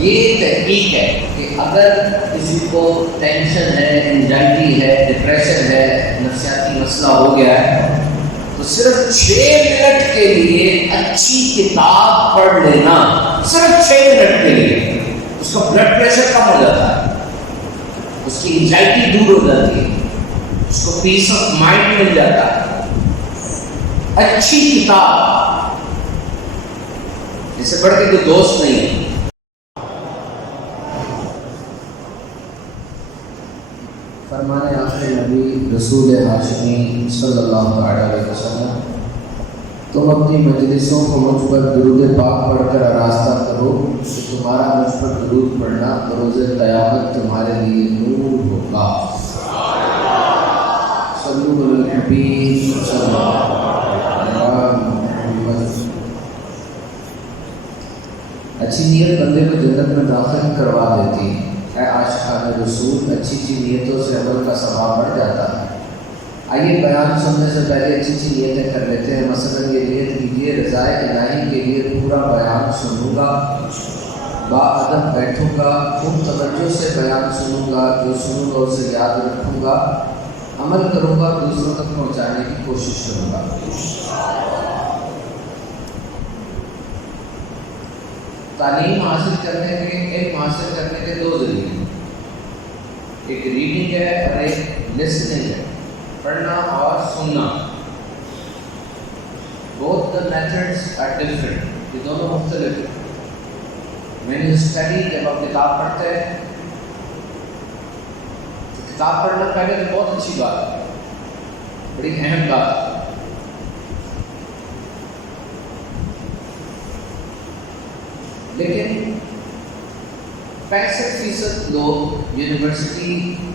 یہ تحقیق ہے کہ اگر کسی کو ٹینشن ہے، انزائٹی ہے، ڈپریشن ہے، نفسیاتی مسئلہ ہو گیا ہے، تو صرف 6 منٹ کے لیے اچھی کتاب پڑھ لینا، صرف 6 منٹ کے لیے اس کا بلڈ پریشر کم ہو جاتا ہے، اس کی انزائٹی دور ہو جاتی ہے، اس کو پیس آف مائنڈ مل جاتا ہے۔ اچھی کتاب، اس سے بڑھ کے کوئی دوست نہیں ہے۔ فرمانے آخر نبی رسول ہاشمی صلی اللہ علیہ وسلم، تم اپنی مجلسوں کو مجھ پر درود پاک پڑھ کر آراستہ کرو کہ تمہارا مجھ پر درود پڑھنا بروز قیامت تمہارے لیے نور ہوگا۔ صلو علی الحبیب صلی اللہ علیہ وسلم۔ اچھی نیت بندے کو جنت میں داخل کروا دیتی ہے۔ اے عاشقان رسول، اچھی نیتوں سے عمل کا ثواب بڑھ جاتا ہے۔ آئیے بیان سننے سے پہلے اچھی نیتیں کر لیتے ہیں۔ مثلا یہ نیت کیجیے، رضائے الہی کے لیے پورا بیان سنوں گا، با ادب بیٹھوں گا، خوب توجہ سے بیان سنوں گا، جو سنوں گا اسے یاد رکھوں گا، عمل کروں گا، دوسروں تک پہنچانے کی کوشش کروں گا۔ تعلیم حاصل کرنے کے، علم حاصل کرنے کے 2 ذریعے، ایک ریڈنگ ہے اور ایک لسننگ ہے، پڑھنا اور سننا۔ both the methods are different، یہ دونوں مختلف ہیں۔ when you study، جب آپ کتاب پڑھتے ہیں، تو کتاب پڑھنا پہلے تو بہت اچھی بات ہے، بڑی اہم بات ہے، لیکن 65% لوگ یونیورسٹی،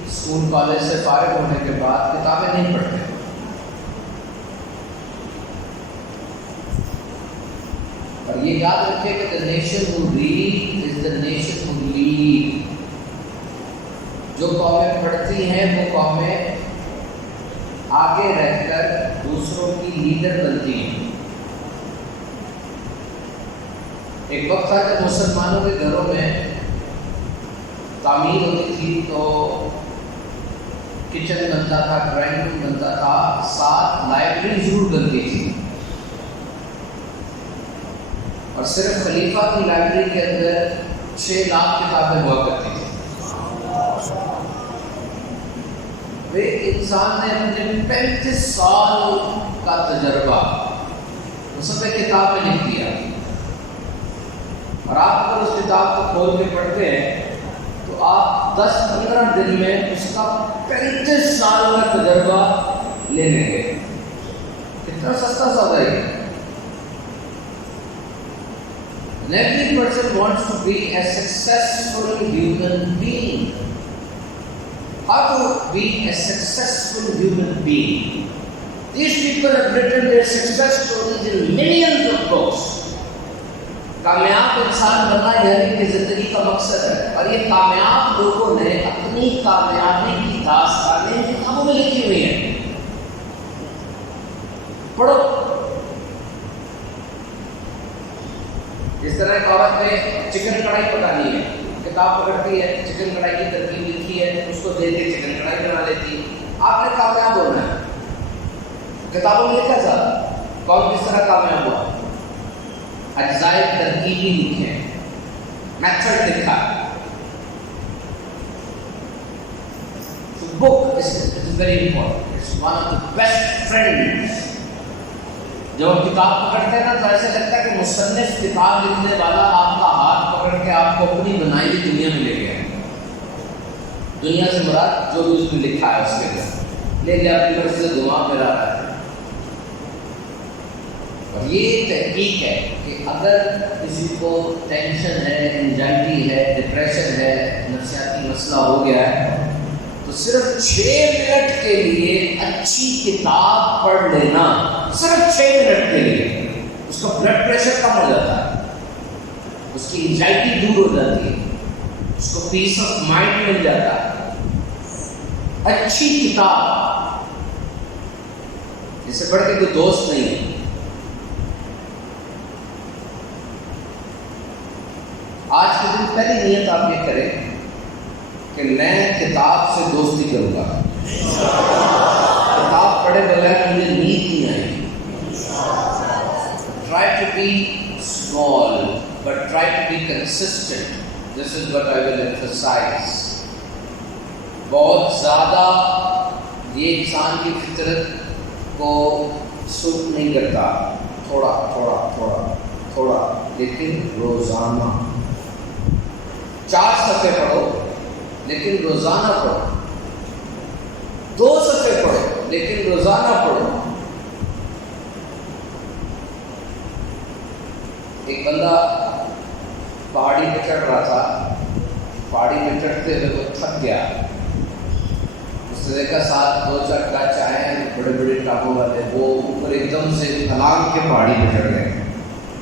اسکول، کالج سے فارغ ہونے کے بعد کتابیں نہیں پڑھتے۔ اور یہ یاد رکھے کہ the nation who read is the nation who lead۔ جو قومیں پڑھتی ہیں وہ قومیں آگے رہ کر دوسروں کی لیڈر بنتی ہیں۔ ایک وقت تھا جب مسلمانوں کے گھروں میں تعمیر ہوتی تھی تو کچن بنتا تھا، ڈرائنگ روم بنتا تھا، ساتھ لائبریری ضرور بنتی تھی، اور صرف خلیفہ کی لائبریری کے اندر 6 لاکھ کتابیں ہوا کرتی تھیں۔ ایک انسان نے اپنے 35 سال کا تجربہ اس نے کتاب میں لکھ دیا، اور آپ اگر اس کتاب کو کھول کے پڑھتے ہیں تو آپ 10-15 دن میں اس کا 35 سال کا تجربہ لے لیں گے۔ کتنا سستا سودا ہے۔ Every person wants to be a successful human being. How to be a successful human being? These people have written their success stories in millions of books. کامیاب انسان بننا یعنی کہ زندگی کا مقصد ہے، اور یہ کامیاب لوگوں نے اپنی کامیابی کی داستانیں کتابوں میں لکھی ہوئی ہیں۔ پڑھو۔ اس طرح ایک عورت نے چکن کڑھائی پکانی ہے، کتاب پکڑتی ہے، چکن کڑھائی کی ترکیب لکھی ہے، اس کو دیکھ کے چکن کڑھائی بنا لیتی ہے۔ آپ نے کامیاب ہونا ہے، کتابوں میں لکھا تھا کون کس طرح کامیاب ہوا، اجزائے ترکیبی لکھے، میتھڈ لکھا۔ بک is very important. It's one of the best friends. جب ہم کتاب پکڑتے ہیں نا تو ایسا لگتا ہے کہ مصنف کتاب لکھنے والا آپ کا ہاتھ پکڑ کے آپ کو اپنی بنائی ہوئی دنیا میں لے گیا۔ دنیا سے مراد جو بھی اس نے لکھا ہے اس کے اندر لے گیا، اپنی مرضی سے دماغ میں لا رہا ہے۔ اور یہ تحقیق ہے کہ اگر کسی کو ٹینشن ہے، انزائٹی ہے، ڈپریشن ہے، نفسیاتی مسئلہ ہو گیا ہے، تو صرف 6 منٹ کے لیے اچھی کتاب پڑھ لینا، صرف 6 منٹ کے لیے اس کا بلڈ پریشر کم ہو جاتا ہے، اس کی انزائٹی دور ہو جاتی ہے، اس کو پیس آف مائنڈ مل جاتا ہے۔ اچھی کتاب، اس سے بڑھ کے کوئی دوست نہیں ہے۔ آج کے دن پہلی نیت آپ یہ کریں کہ میں کتاب سے دوستی کروں گا. کتاب پڑھے بغیر مجھے نیند نہیں آئے گی. Try to be small, but try to be consistent. This is what I will emphasize. بہت زیادہ یہ انسان کی فطرت کو سوٹ نہیں کرتا. تھوڑا تھوڑا تھوڑا تھوڑا لیکن روزانہ. 4 صفحے پڑھو لیکن روزانہ پڑھو. 2 صفحے پڑھو لیکن روزانہ پڑھو. ایک بندہ پہاڑی پہ چڑھ رہا تھا. پہاڑی پہ چڑھتے ہوئے وہ تھک گیا. اس نے دیکھا ساتھ 2-4 ٹچ آئے ہیں بڑے بڑے ٹاپوں والے. وہ اوپر ایک دم سے پھلانگ کے پہاڑی پہ چڑھ گئے.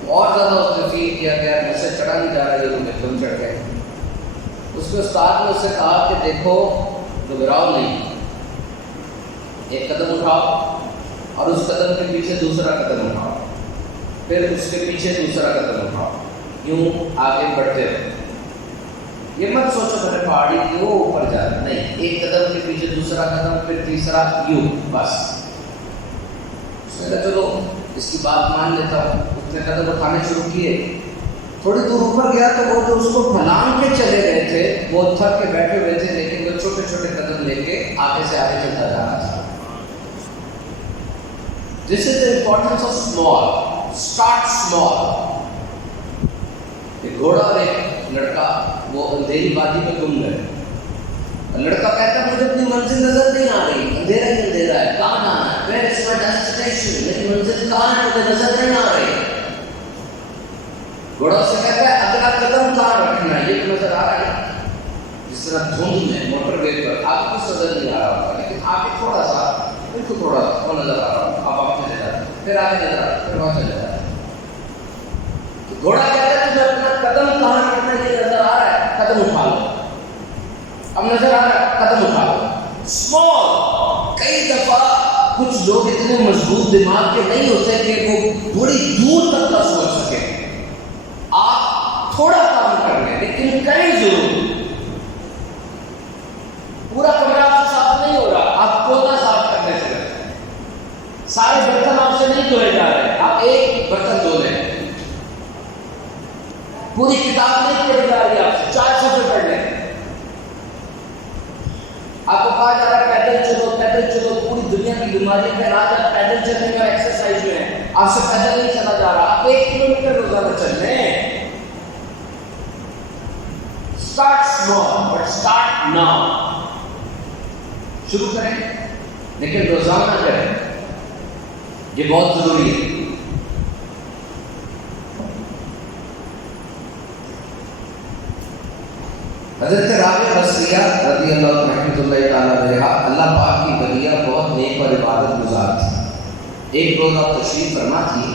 اور زیادہ اس نے فیل کیا گیا مجھ سے چڑھا نہیں جا رہا ہے تم چڑھ گئے. اس کے استاد نے اس سے کہا کہ دیکھو گھبراؤ نہیں, ایک قدم اٹھاؤ اور اس قدم کے پیچھے دوسرا قدم اٹھاؤ, پھر اس کے پیچھے دوسرا قدم اٹھاؤ, یوں آگے بڑھتے رہو. یہ مت سوچو میں نے پہاڑی کیوں اوپر جا رہا, نہیں, ایک قدم کے پیچھے دوسرا قدم پھر تیسرا, یوں بس. اس نے کہا چلو اس کی بات مان لیتا ہوں. اس نے قدم اٹھانے شروع کیے. تھوڑی دور اوپر گیا تو وہ جو اس کو پھلانگ کے چلے گئے تھے وہ تھک کے بیٹھے ہوئے تھے, لیکن وہ چھوٹے چھوٹے قدم لے کے آگے سے آگے چلتا جا رہا تھا. This is the importance of small. Start small. ایک گھوڑا اور ایک لڑکا وہ اندھیری وادی میں گم گئے. لڑکا کہتا ہے مجھے اپنی منزل نظر نہیں آ رہی, اندھیرا ہی اندھیرا ہے, کہاں جانا ہے, where is my destination, میری منزل کہاں ہے, مجھے نظر نہیں آ رہی. گھوڑا سے کہتا ہے اگلا قدم کہاں رکھنا ہے, یہ نظر آ رہا ہے. جس طرح دھند میں موٹر وے پر آپ کو نظر نہیں آ رہا ہوتا, لیکن آگے تھوڑا سا بالکل تھوڑا سا وہ نظر آ رہا ہوتا, آپ چلے جاتے, پھر آگے نظر آ رہا, پھر وہاں چلے جاتے. گھوڑا کہتا ہے تمہیں اپنا قدم کہاں رکھنا ہے یہ نظر آ رہا ہے, قدم اٹھا لو. اب نظر آ رہا ہے, قدم اٹھا لو. اسمال. کئی دفعہ کچھ لوگ اتنے مضبوط دماغ کے نہیں ہوتے کہ وہ بڑی دور تک نہ سوچ سکے. آپ تھوڑا کام کر لیں لیکن کریں ضرور. پورا کمرہ آپ سے صاف نہیں ہو رہا, آپ پودا صاف کرنے سے رہتے ہیں. سارے برتن آپ سے نہیں دھوئے جا رہے, آپ ایک برتن دھو لیں. پوری کتاب نہیں پڑھی جا رہی, آپ سے 4 صفحے پڑھ لیں. آپ کو کہا جا رہا ہے پیدل چلو پیدل چلو, پوری دنیا کی بیماری کا علاج ہے پیدل چلنے کا ایکسرسائز میں ہے, آپ سے پیدل نہیں چلا جا رہا, آپ 1 کلومیٹر روزانہ چل رہے ہیں. Start small, but start now. شروع کریں لیکن روزانہ کریں, یہ بہت ضروری ہے. حضرت رابعہ بصریہ رضی اللہ رحمۃ اللہ تعالیٰ علیہ, اللہ پاک کی ولیہ, بہت نیک اور عبادت گزار تھی. ایک روز آپ تشریف فرما تھی,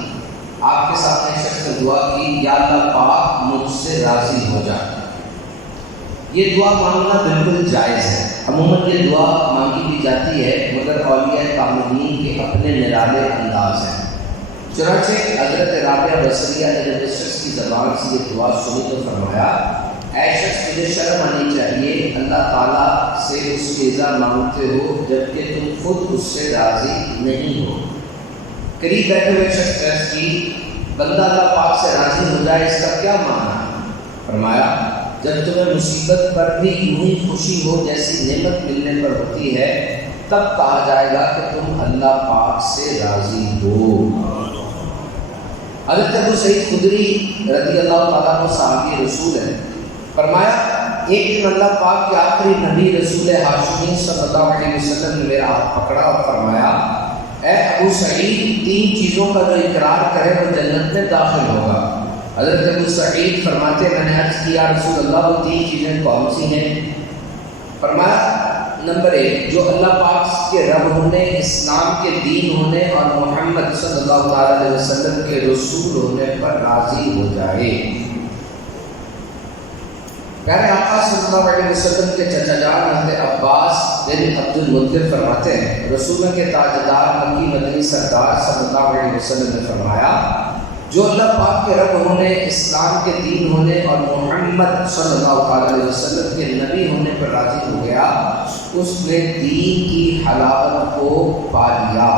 آپ کے سامنے شخص نے دعا کی, یا اللہ پاک مجھ سے راضی ہو جا. یہ دعا مانگنا بالکل جائز ہے. عموماً یہ دعا مانگی بھی جاتی ہے مگر اولیاء کاملین کے اپنے نرالے انداز ہیں. چنانچہ حضرت رابعہ بصریہ نے جب اس شخص کی زبان سے یہ دعا سنی تو فرمایا, اے شخص تجھے شرم آنی چاہیے, اللہ تعالیٰ سے اس کی رضا مانگتے ہو جبکہ تم خود اس سے راضی نہیں ہو. قریب بیٹھے ہوئے شخص عرض کی, بندہ اللہ پاک سے راضی ہو جائے اس کا کیا معنی؟ فرمایا, جب تمہیں مصیبت پر بھی یوں ہی خوشی ہو جیسی نعمت ملنے پر ہوتی ہے تب کہا جائے گا کہ تم اللہ پاک سے راضی ہو. حضرت ابو سعید خدری رضی اللہ تعالیٰ عنہ صحابی رسول ہیں, فرمایا ایک دن اللہ پاک کے آخری نبی رسول ہاشمی صلی اللہ علیہ وسلم نے میرا ہاتھ پکڑا اور فرمایا, اے ابو سعید 3 چیزوں کا جو اقرار کرے وہ جنت میں داخل ہوگا. حضرت ابو سعید فرماتے میں نے عرض کیا رسول اللہ وہ 3 چیزیں کون سی ہیں؟ فرمایا نمبر 1 جو اللہ پاک کے رب ہونے, اسلام کے دین ہونے اور محمد صلی اللہ علیہ وسلم کے رسول ہونے پر راضی ہو جائے. پیارے آقا صلی اللہ علیہ وسلم کے چچا جان حضرت عباس بن عبد المطلب فرماتے ہیں رسول کے تاجدار مکی مدنی سردار صلی اللہ علیہ وسلم نے فرمایا, جو اللہ پاک کے رب ہونے، اسلام کے دین ہونے اور محمد صلی اللہ علیہ وسلم کے نبی ہونے پر راضی ہو گیا، اس نے دین کی حلاوت کو پا لیا۔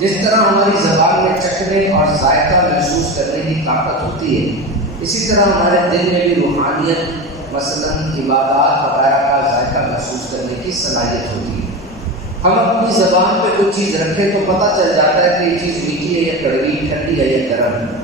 جس طرح ہماری زبان میں چکھنے اور ذائقہ محسوس کرنے کی طاقت ہوتی ہے، اسی طرح ہمارے دل میں بھی روحانیت، مثلاً عبادات وغیرہ کا ذائقہ محسوس کرنے کی صلاحیت ہوتی ہے۔ ہم اپنی زبان پہ کوئی چیز رکھیں تو پتہ چل جاتا ہے کہ یہ چیز میٹھی ہے یا کڑوی، ٹھنڈی ہے یا گرم ہے۔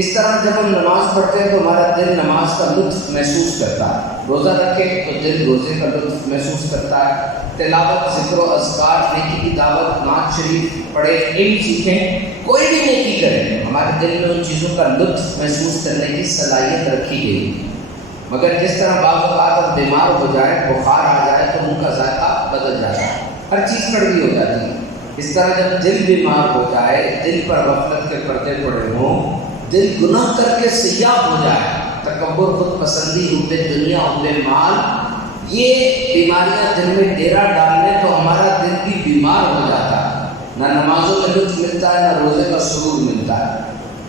اس طرح جب ہم نماز پڑھتے ہیں تو ہمارا دل نماز کا لطف محسوس کرتا ہے، روزہ رکھیں تو دل روزے کا لطف محسوس کرتا ہے، تلاوت، ذکر و اذکار، نیکی کی دعوت، نعت شریف پڑھیں، علم سیکھیں، کوئی بھی نیکی کریں، ہمارے دل میں ان چیزوں کا لطف محسوس کرنے کی صلاحیت رکھی گئی۔ مگر جس طرح بعض اوقات ہم بیمار ہو جائیں، بخار آ جائے تو منہ کا ذائقہ بدل جاتا ہے، ہر چیز کڑوی ہو جاتی ہے۔ اس طرح جب دل بیمار ہو جائے، دل پر غفلت کے پردے پڑے ہوں، دل گناہ کر کے سیاہ ہو جائے، تکبر، خود پسندی، حب دنیا، حب مال، یہ بیماریاں دل میں ڈیرا ڈالنے تو ہمارا دل بھی بیمار ہو جاتا ہے، نہ نمازوں میں لطف ملتا ہے، نہ روزے کا سرور ملتا ہے،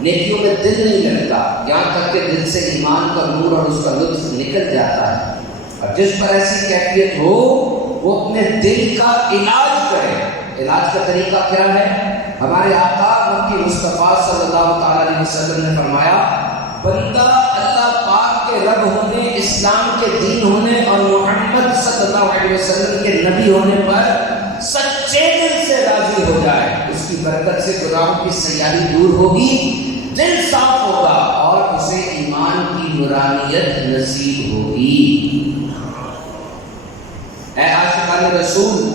نیکیوں میں دل نہیں لگتا، یہاں تک کہ دل سے ایمان کا نور اور اس کا لطف نکل جاتا ہے۔ اور جس پر ایسی کیفیت ہو وہ اپنے دل کا علاج کرے۔ علاج کا طریقہ کیا ہے؟ ہمارے آقا مکی مصطفیٰ صلی اللہ علیہ وسلم نے فرمایا، بندہ اللہ پاک کے رب ہونے، اسلام کے دین ہونے اور محمد صلی اللہ علیہ وسلم کے نبی ہونے پر سچے دل سے راضی ہو جائے، اس کی برکت سے گناہوں کی سیاہی دور ہوگی، دل صاف ہوگا اور اسے ایمان کی نورانیت نصیب ہوگی۔ اے عاشقان رسول،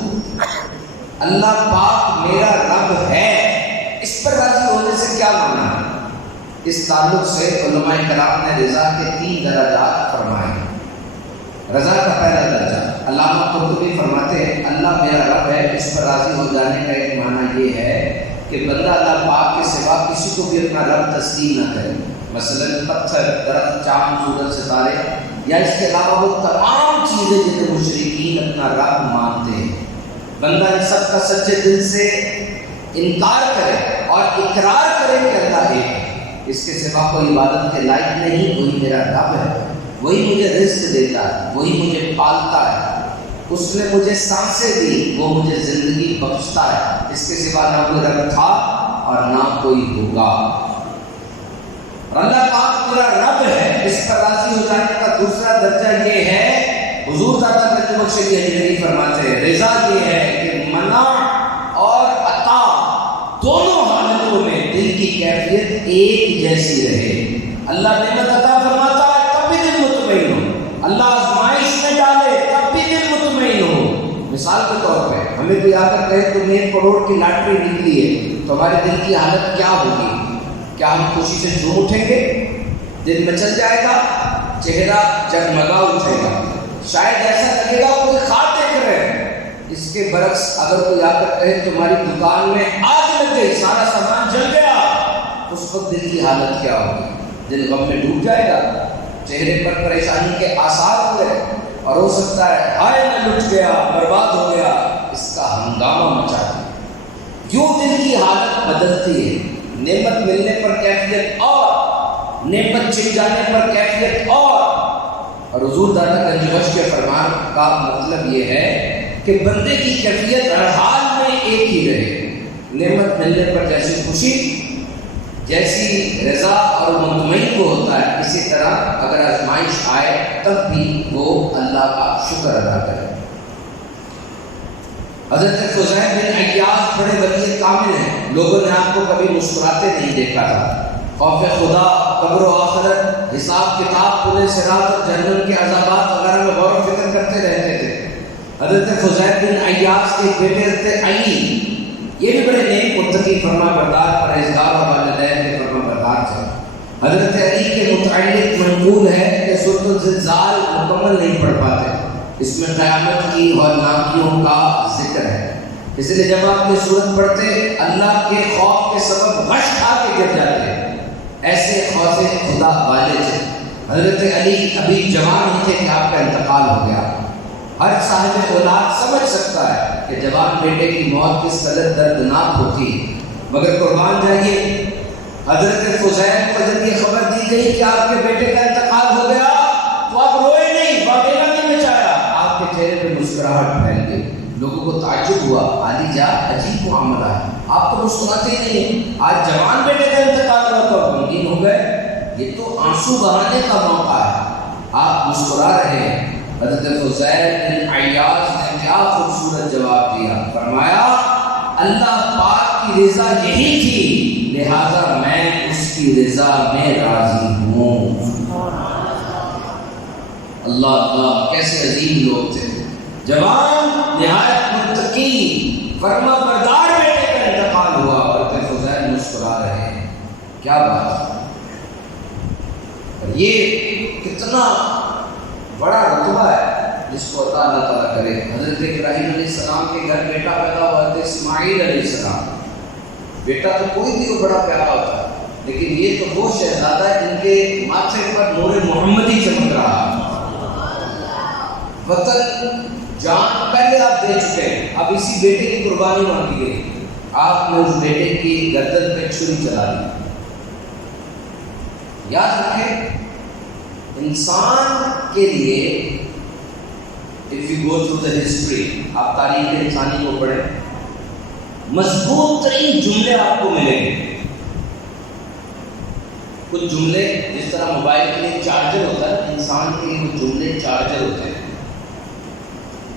اللہ پاک میرا رب ہے، اس پر راضی ہونے سے کیا مانا ہے؟ اس تعلق سے علماء کرام نے رضا کے 3 درجات فرمائے۔ رضا کا پہلا درجہ، علامہ قرطبی فرماتے ہیں اللہ میرا رب ہے، اس پر راضی ہو جانے کا ایک معنی یہ ہے کہ بندہ اللہ پاک کے سوا کسی کو بھی اپنا رب تسلیم نہ کرے، مثلا پتھر، درخت، چاند، سورج، ستارے، یا اس کے علاوہ وہ تمام چیزیں جنہیں مشرکین اپنا رب مانتے ہیں۔ بندہ ان سب کا سچے دل سے انکار کرے اور اقرار کرے کہ اللہ ایک ہے، اس کے سوا کوئی عبادت کے لائق نہیں، وہی میرا رب ہے، وہی مجھے رزق دیتا ہے، وہی مجھے پالتا ہے، اس نے مجھے سانسیں دی، وہ مجھے زندگی بخشتا ہے، اس کے سوا نہ کوئی رب تھا اور نہ کوئی ہوگا۔ اور اللہ پاک میرا رب ہے، اس پر راضی ہو جانے کا دوسرا درجہ یہ ہے، حضور داتا گنج بخش اجمیری فرماتے ہیں رضا یہ ہے کہ منع اور عطا دونوں حالتوں میں دل کی کیفیت ایک جیسی رہے۔ اللہ نعمت عطا فرماتا ہے تب بھی دل مطمئن ہو، اللہ آزمائش میں ڈالے تب بھی دل مطمئن ہو۔ مثال کے طور پہ ہمیں کوئی آ کر کہے تمہیں 1 کروڑ کی لاٹری نکلی ہے تو ہمارے دل کی حالت کیا ہوگی؟ کیا ہم خوشی سے جھوم اٹھیں گے؟ دل مچل جائے گا، چہرہ جگمگا اٹھے گا، شاید ایسا لگے گا کوئی خواب دیکھ رہے ہیں۔ اس کے برعکس اگر کوئی آ کر کہے تمہاری دکان میں آگ لگ گئی، سارا سامان جل گیا، اس وقت دل کی حالت کیا ہوگی؟ دل غم میں ڈوب جائے گا، چہرے پر پریشانی کے آثار ہوئے اور ہو سکتا ہے ہائے میں لٹ گیا، برباد ہو گیا، اس کا ہنگامہ مچا دے۔ یوں دل کی حالت بدلتی ہے، نعمت ملنے پر کیفیت اور نعمت چھن جانے پر کیفیت اور حضور داتا گنج بخش کے فرمان کا مطلب یہ ہے کہ بندے کی کیفیت ہر حال میں ایک ہی رہے، نعمت ملنے پر جیسی خوشی، جیسی رضا اور مطمئن کو ہوتا ہے، اسی طرح اگر آزمائش آئے تب بھی وہ اللہ کا شکر ادا کرے۔ حضرت فضیل بن عیاض بڑے ولی کامل ہیں، لوگوں نے آپ کو کبھی مسکراتے نہیں دیکھا تھا، خوف خدا، قبر و آخرت، حساب کتاب، پورے صراط اور جہنم کے عذابات وغیرہ میں غور و فکر کرتے رہتے تھے۔ حضرت فضیل بن عیاض کے بیٹے حضرت علی، یہ بھی بڑے نیک متقی، فرما بردار، پرہیزگار اور والدین کے فرما بردار تھے۔ حضرت علی کے متعلق منقول ہے کہ سورۃ الزلزال مکمل نہیں پڑھ پاتے، اس میں قیامت کی اور ناکیوں کا ذکر ہے، اس لیے جب آپ یہ سورت پڑھتے اللہ کے خوف کے سبب غش کھا کے گر جاتے، ایسے خوف خدا والے تھے۔ حضرت علی ابھی جوان ہی تھے کہ آپ کا انتقال ہو گیا۔ ہر صاحب اولاد سمجھ سکتا ہے کہ جوان بیٹے کی موت کس قدر دردناک ہوتی ہے، مگر قربان جائیے حضرت فضیل کو جب یہ خبر دی گئی کہ آپ کے بیٹے کا انتقال ہو گیا تو آپ روئے نہیں، واقعہ نہیں مچایا، آپ کے چہرے پہ مسکراہٹ پھیل گئی۔ لوگوں کو تعجب ہوا، علی جا عجیب معاملہ ہے، آپ تو مسکراتے ہی نہیں، آج جوان بیٹے کا انتقال ہوا تو غمگین ہو گئے، یہ تو آنسو بہانے کا موقع ہے، آپ مسکرا رہے ہیں۔ حضرت فضیل بن عیاض نے کیا خوبصورت جواب دیا، فرمایا اللہ پاک کی رضا یہی تھی، لہذا میں اس کی رضا میں راضی ہوں۔ اللہ اللہ، کیسے عظیم لوگ تھے، جوان نہایت متقی فرما بردار بیٹے کا انتقال ہوا اور فضیل مسکرا رہے ہیں، کیا بات ہے۔ یہ کتنا بڑا رتبہ ہے جس کو عطا اللہ تعالیٰ کرے۔ حضرت ابراہیم علیہ السلام کے گھر بیٹا پیدا ہوا، حضرت اسماعیل علیہ السلام، بیٹا تو کوئی بھی وہ بڑا پیارا ہوتا ہے، لیکن یہ تو وہ شہزادہ ہے جن کے ماتھے پر نور محمدی چمک رہا، وطن جان پہلے آپ دے چکے ہیں، اب اسی بیٹے کی قربانی مانگی گئی، آپ نے اس بیٹے کی گردن پہ چھری چلا دی۔ یاد رکھیں انسان کے لیے if you go through the history، آپ تاریخ انسانی کو پڑھیں، مضبوط ترین جملے آپ کو ملیں گے۔ کچھ جملے جس طرح موبائل کے لیے چارجر ہوتا ہے، انسان کے لیے کچھ جملے چارجر ہوتے ہیں،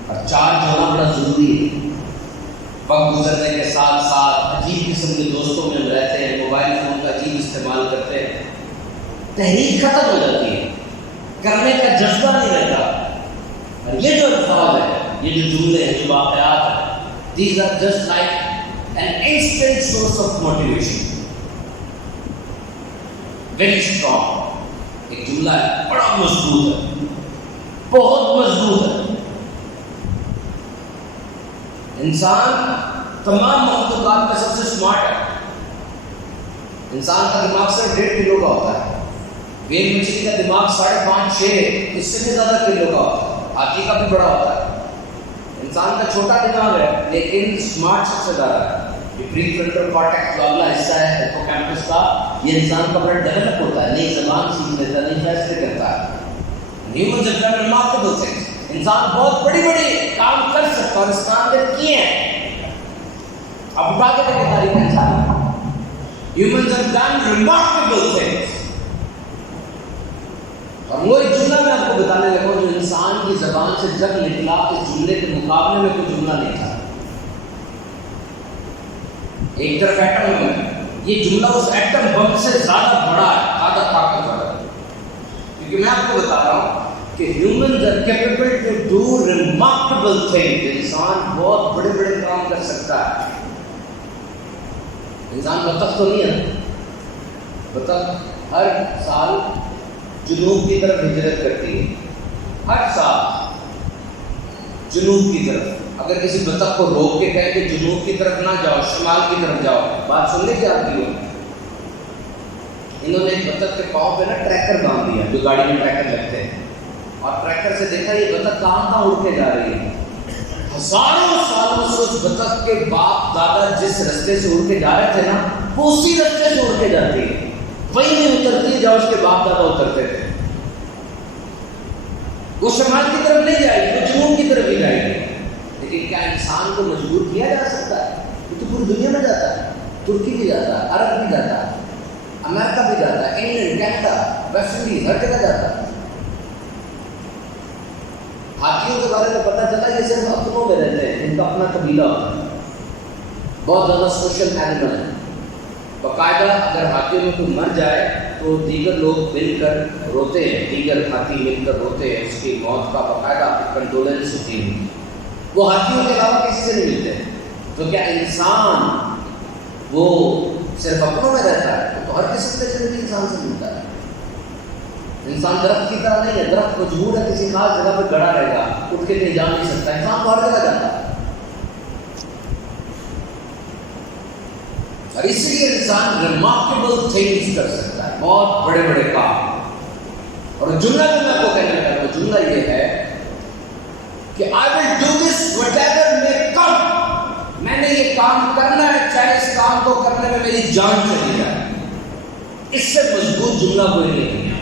اور چارج ہونا بڑا ضروری ہے۔ وقت گزرنے کے ساتھ ساتھ عجیب قسم کے دوستوں میں ہم رہتے ہیں، موبائل فون کا عجیب استعمال کرتے ہیں، تحریک ختم ہو جاتی ہے، کرنے کا جذبہ نہیں رہتا۔ اور یہ جو الفاظ ہے، یہ جو جملے ہیں، جو واقعات ہیں، these are just like an instant source of motivation، very strong۔ ایک جملہ ہے، بڑا مضبوط ہے، بہت مضبوط ہے۔ انسان تمام مخلوقات میں سب سے سمارٹ ہے۔ انسان کا دماغ صرف 1.5 کلو کا ہوتا ہے، ویل مچھلی کا دماغ 5.5-6 اس سے بھی زیادہ کلو کا ہوتا ہے، ہاتھی کا بھی بڑا ہوتا ہے۔ انسان کا چھوٹا دماغ ہے لیکن سمارٹ سب سے زیادہ ہے۔ یہ پری فرنٹل کارٹیکس جو اگلا حصہ ہے ہپوکیمپس کا، یہ انسان کا بڑا ڈیولپ ہوتا ہے، نئی زبان سیکھ لیتا ہے، نئی فیصلے کرتا ہے۔ Humans have done remarkable things, انسان بہت بڑی بڑی کام کر سکتا ہے اور اس کام کے کیے ہیں۔ اب اٹھا کے دیکھیں تاریخ انسان، humans have done remarkable things. اور وہ ایک جملہ میں آپ کو بتانے لگا جو انسان کی زبان سے جب نکلا، اس جملے کے مقابلے میں کوئی جملہ نہیں تھا۔ ایک طرف ایٹم ہے، یہ جملہ اس ایٹم بم سے زیادہ بڑا ہے، زیادہ طاقتور ہے، کیونکہ میں آپ کو بتا رہا ہوں کہ humans are capable to do remarkable things۔ انسان بہت بڑے بڑے کام کر سکتا ہے۔ انسان بطخ تو نہیں ہے، بطخ ہر سال جنوب کی طرف ہجرت کرتی ہے، ہر سال جنوب کی طرف۔ اگر کسی بطخ کو روک کے کہے کہ جنوب کی طرف نہ جاؤ، شمال کی طرف جاؤ، بات سننے کی آتی ہو۔ انہوں نے ایک بطخ کے پاؤں پہ نا ٹریکر باندھ دیا، جو گاڑی میں ٹریکر لگتے ہیں، اور ٹریکر سے دیکھا یہ بطخ کہاں اڑ کے جا رہی ہے۔ ہزاروں سالوں سے اس بطخ کے باپ دادا جس رستے سے اڑ کے جا رہے تھے نا، وہ اسی رستے سے اڑ کے جاتی ہے، وہی نہیں اترتی ہے جہاں اس کے باپ دادا اترتے تھے۔ وہ شمال کی طرف نہیں جائے گی، وہ جنوب کی طرف ہی جائے گی۔ لیکن کیا انسان کو مجبور کیا جا سکتا ہے؟ وہ تو پوری دنیا میں جاتا ہے، ترکی بھی جاتا ہے، عرب بھی جاتا ہے، امریکہ بھی جاتا ہے، انگلینڈ، کینیڈا، ویسٹ انڈیز، ہر جگہ جاتا ہے۔ ہاتھیوں کے بارے میں پتہ چلا یہ صرف اپنوں میں رہتے ہیں، ان کا اپنا قبیلہ ہوتا ہے، بہت زیادہ سوشل اینیمل ہے۔ باقاعدہ اگر ہاتھیوں میں کوئی مر جائے تو دیگر لوگ مل کر روتے ہیں، دیگر ہاتھی مل کر روتے ہیں، اس کی موت کا باقاعدہ کنڈولنس ہوتی ہے۔ وہ ہاتھیوں کے علاوہ کسی سے نہیں ملتے۔ تو کیا انسان وہ صرف اپنوں میں رہتا ہے؟ تو ہر قسم کے زندگی انسان سے ملتا ہے۔ انسان درخت کی طرح نہیں ہے، درخت مجبور ہے کسی خاص جگہ پہ گڑا رہے گا، اٹھ کے کہیں جا نہیں سکتا، انسان تو ہر جگہ جاتا ہے۔ اور اس لیے انسان ریمارکیبل تھنگس کر سکتا ہے، بہت بڑے بڑے کام۔ اور جملہ جو میں آپ کو کہنے لگا، وہ جملہ یہ ہے کہ I will do this whatever may come، میں نے یہ کام کرنا ہے چاہے اس کام کو کرنے میں میری جان چلی جائے۔ اس سے مضبوط جملہ کوئی نہیں ہے.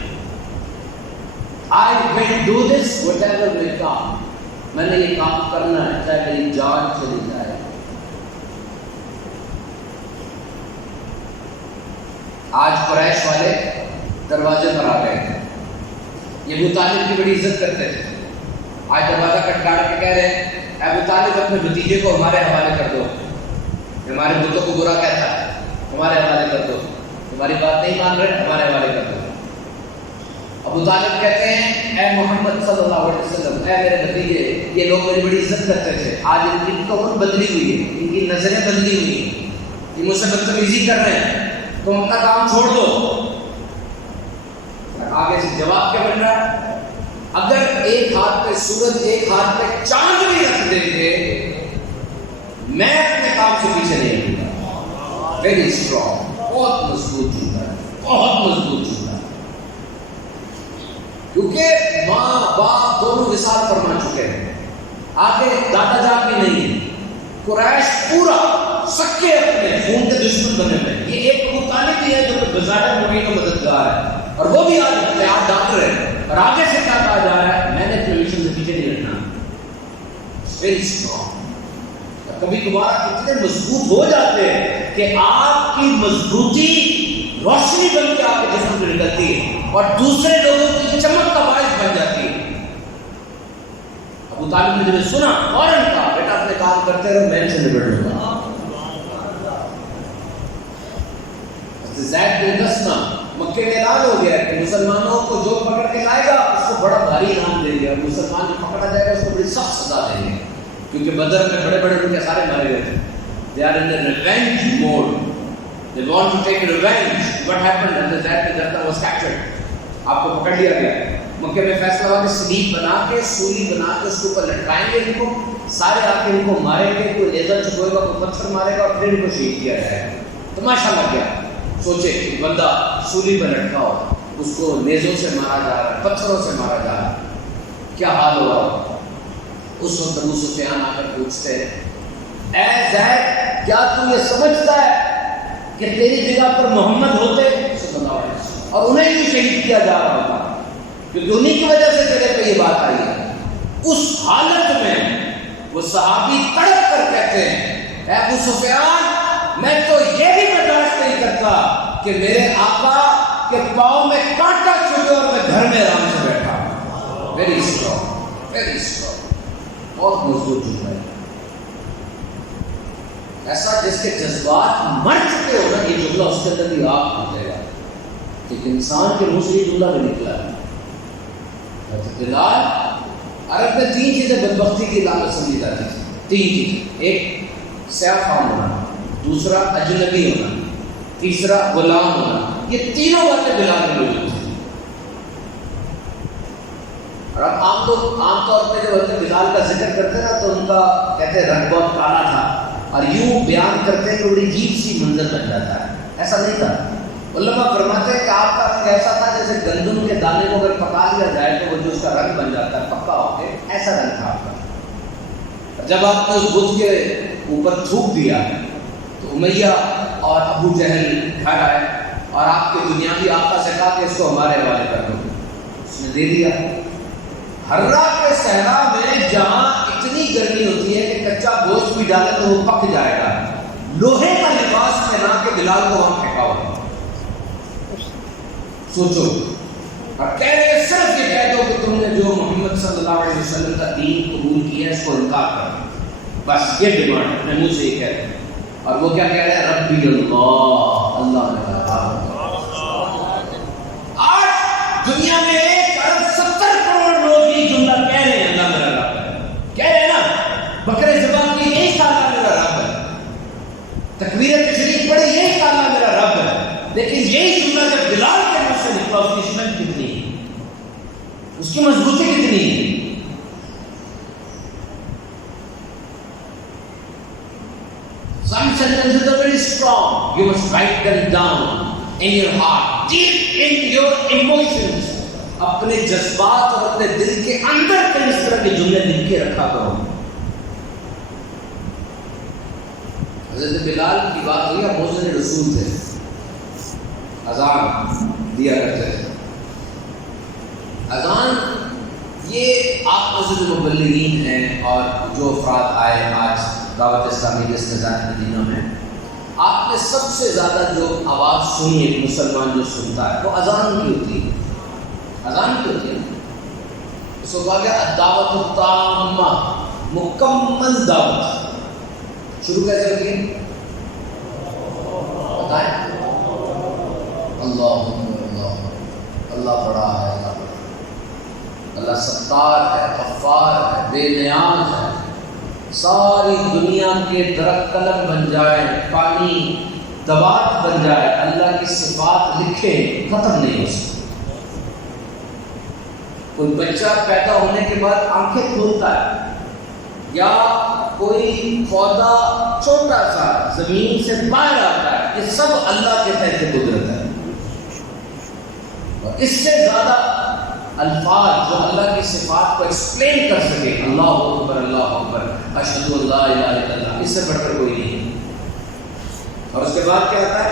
I will do this whatever may come. میں نے یہ کام کرنا ہے چاہے میری جان چلی جائے. آج قریش والے دروازے پر آ گئے تھے. یہ ابو طالب کی بڑی عزت کرتے تھے. آج دروازہ کھٹکھا کے کہہ رہے ہیں اے ابو طالب اپنے بھتیجے کو ہمارے حوالے کر دو. ہمارے بتوں کو برا کہتا ہے, ہمارے حوالے کر دو. تمہاری بات نہیں مان رہے, ہمارے حوالے کر دو. ابو طالب کہتے ہیں اے محمد صلی اللہ علیہ وسلم, اے میرے بھتیجے, یہ لوگ میری بڑی عزت کرتے تھے, آج ان کی توہمات بدلی ہوئی ہے, ان کی نظریں بدلی ہوئی ہیں, یہ مجھ سے بدتمیزی کر رہے ہیں, تم اپنا کام چھوڑ دو. آگے سے جواب کیا بن رہا ہے؟ اگر ایک ہاتھ پہ سورج ایک ہاتھ پہ چاند بھی رکھ دیں گے میں اپنے کام سے پیچھے نہیں ہوں گا. ویری اسٹرانگ, بہت مضبوط جملہ ہے, بہت مضبوط جملہ ہے. کیونکہ ماں باپ دونوں وصال فرما چکے ہیں, آگے دادا جان بھی نہیں ہے. قریش پورا سکے اپنے خون کے دشمن بنے ہوئے. یہ ایک ابو طالب بھی ہے جو بظاہر نبی کا مددگار ہے, اور وہ بھی آج اختیار ڈاکٹر ہے, اور آگے سے کیا کہا جا رہا ہے, میں نے اپنے مشن سے پیچھے نہیں ہٹنا. Very strong. کبھی کبھار اتنے مضبوط ہو جاتے ہیں کہ آپ کی مضبوطی روشنی بن کے آپ کے جسم سے نکلتی ہے اور دوسرے لوگوں کی چمک کا باعث بن جاتی ہے. ابو طالب نے جب سنا فوراً کہا بیٹا اپنے کام کرتے رہو, میں ان سے نبٹ لوں گا. زید بن دسنا مکے میں اعلان ہو گیا کہ مسلمانوں کو جو پکڑ کے لائے گا اس کو بڑا بھاری انعام دیں گے, اور مسلمان جو پکڑا جائے گا اس کو بڑی سخت سزا دیں گے, کیونکہ بدر میں بڑے بڑے ان کے سارے مارے گئے تھے. They are in the revenge mode. They want to take revenge. What happened when the Zayd bin Darda was captured? آپ کو پکڑ لیا گیا. مکے میں فیصلہ ہوا کہ سلیب بنا کے, سولی بنا کے اس کے اوپر لٹکائیں گے ان کو, سارے آ کے ان کو ماریں گے, کوئی لیزر چکوئے گا, کوئی پتھر مارے گا, اور پھر ان کو شہید کیا جائے گا. تماشا لگ گیا. سوچے کہ بندہ سولی پر لٹکا ہو, اس کو نیزوں سے مارا جا رہا ہے, پتھروں سے مارا جا رہا ہے, کیا حال ہوا. اس وقت ابو سفیان آ کر پوچھتے اے زید کیا تو یہ سمجھتا ہے کہ تیری جگہ پر محمد ہوتے صلی اللہ علیہ وسلم اور انہیں بھی شہید کیا جا رہا ہوتا, کیونکہ انہی کی وجہ سے تیرے پہ یہ بات آئی ہے. اس حالت میں وہ صحابی تڑپ کر کہتے ہیں اے ابو سفیان میں تو یہ بھی برداشت نہیں کرتا کہ میرے آقا کے پاؤں میں کانٹا چبھے اور میں گھر میں آرام سے بیٹھا. ویری اسٹرانگ, ویری اسٹرانگ, بہت مضبوط جملہ ہے. ایسا جس کے جذبات مر چکے ہو نا, یہ جملہ اس کے اندر بھی آپ پہنچے گا. ایک انسان کے منہ سے یہ جملہ بھی نکلا ہے. بلال, عرب میں 3 چیزیں بدبختی کی علامت سمجھی جاتی تھی. 3 چیزیں, ایک سیاہ فام ہونا, دوسرا اجنبی ہونا, تیسرا غلام ہونا. یہ تینوں باتیں بلال میں موجود تھیں. اور اب عام طور پہ جب بلال کا ذکر کرتے نا تو ان کا کہتے ہیں رنگ بہت کالا تھا, اور یوں بیان کرتے ہیں کہ بڑی عجیب سی منظر بن جاتا ہے. ایسا نہیں تھا. علماء فرماتے ہیں کہ آپ کا رنگ ایسا تھا جیسے گندم کے دانے کو اگر پکا لیا جائے تو وہ جو اس کا رنگ بن جاتا ہے پکا ہو کے, ایسا رنگ تھا آپ کا. جب آپ نے اس بت کے اوپر تھوک دیا تو امیہ اور ابو جہل گھر آئے اور آپ کے دنیاوی آقا سے کہا کہ اس کو ہمارے حوالے کر دو. اس نے دے دیا. ہررا کے صحرا میں جہاں اتنی گرمی ہوتی ہے کہ کچا گوشت بھی ڈالے تو وہ پک جائے گا, لوہے کا لباس پہنا کے بلال کو وہاں پھینکا ہوا. سوچو, اور کہہ رہے صرف یہ کہہ دو کہ تم نے جو محمد صلی اللہ علیہ وسلم کا دین قبول کیا ہے اس کو انکار کر, بس یہ ڈیمانڈ اپنے منہ سے یہ کہہ رہے. اور وہ کیا کہہ رہے ہیں, ربی اللہ, اللہ نے. آج دنیا میں 1.70 کروڑ لوگ یہ جملہ کہہ رہے ہیں اللہ میرا رب ہے. کہہ رہے ہیں نا, بکرے زبان کی یہی کہا اللہ میرا رب ہے, تکبیر تشریف پڑھے یہی کہا اللہ میرا رب ہے. لیکن یہی جملہ جب بلال کے منہ سے نکلا, اس کی اسٹرینتھ کتنی ہے, اس کی مضبوطی کتنی ہے. Some sentences are very strong. You must write them down in your heart, deep in your emotions. اپنے جذبات اور اپنے دل کے اندر کے اس طرح کے جملے لکھ کے رکھا کرو. حضرت بلال کی بات ہوئی, موزن رسول تھے. اذان دیا کرتے تھے. اذان یہ آپ میں سے جو مبلغین ہیں اور جو افراد آئے آج دعوت اسلامی کے استعداد مدینہ میں، آپ نے سب سے زیادہ جو آواز سنی ایک مسلمان جو سنتا ہے وہ اذان کی ہوتی ہے. اذان کی ہوتی ہے. اس کو کہا گیا الدعوت التامہ، مکمل دعوت. شروع کیسے ہوتی ہے بتائیں؟ اللہ اللہ بڑا ہے، اللہ بڑا، اللہ ستار ہے، غفار ہے، بے نیاز ہے. ساری دنیا کے درخت قلم بن جائے، پانی دوات بن جائے، اللہ کی صفات لکھے ختم نہیں ہو سکتی. کوئی بچہ پیدا ہونے کے بعد آنکھیں کھولتا ہے، یا کوئی پودا چھوٹا سا زمین سے باہر آتا ہے، یہ سب اللہ کے تحت قدرت ہے. اور اس سے زیادہ الفاظ جو اللہ کی صفات کو ایکسپلین کر سکے، اللہ اکبر اللہ اکبر اشہد ان لا الہ الا اللہ، اس سے بڑھ کر کوئی نہیں. اور اس کے بعد کیا ہوتا ہے؟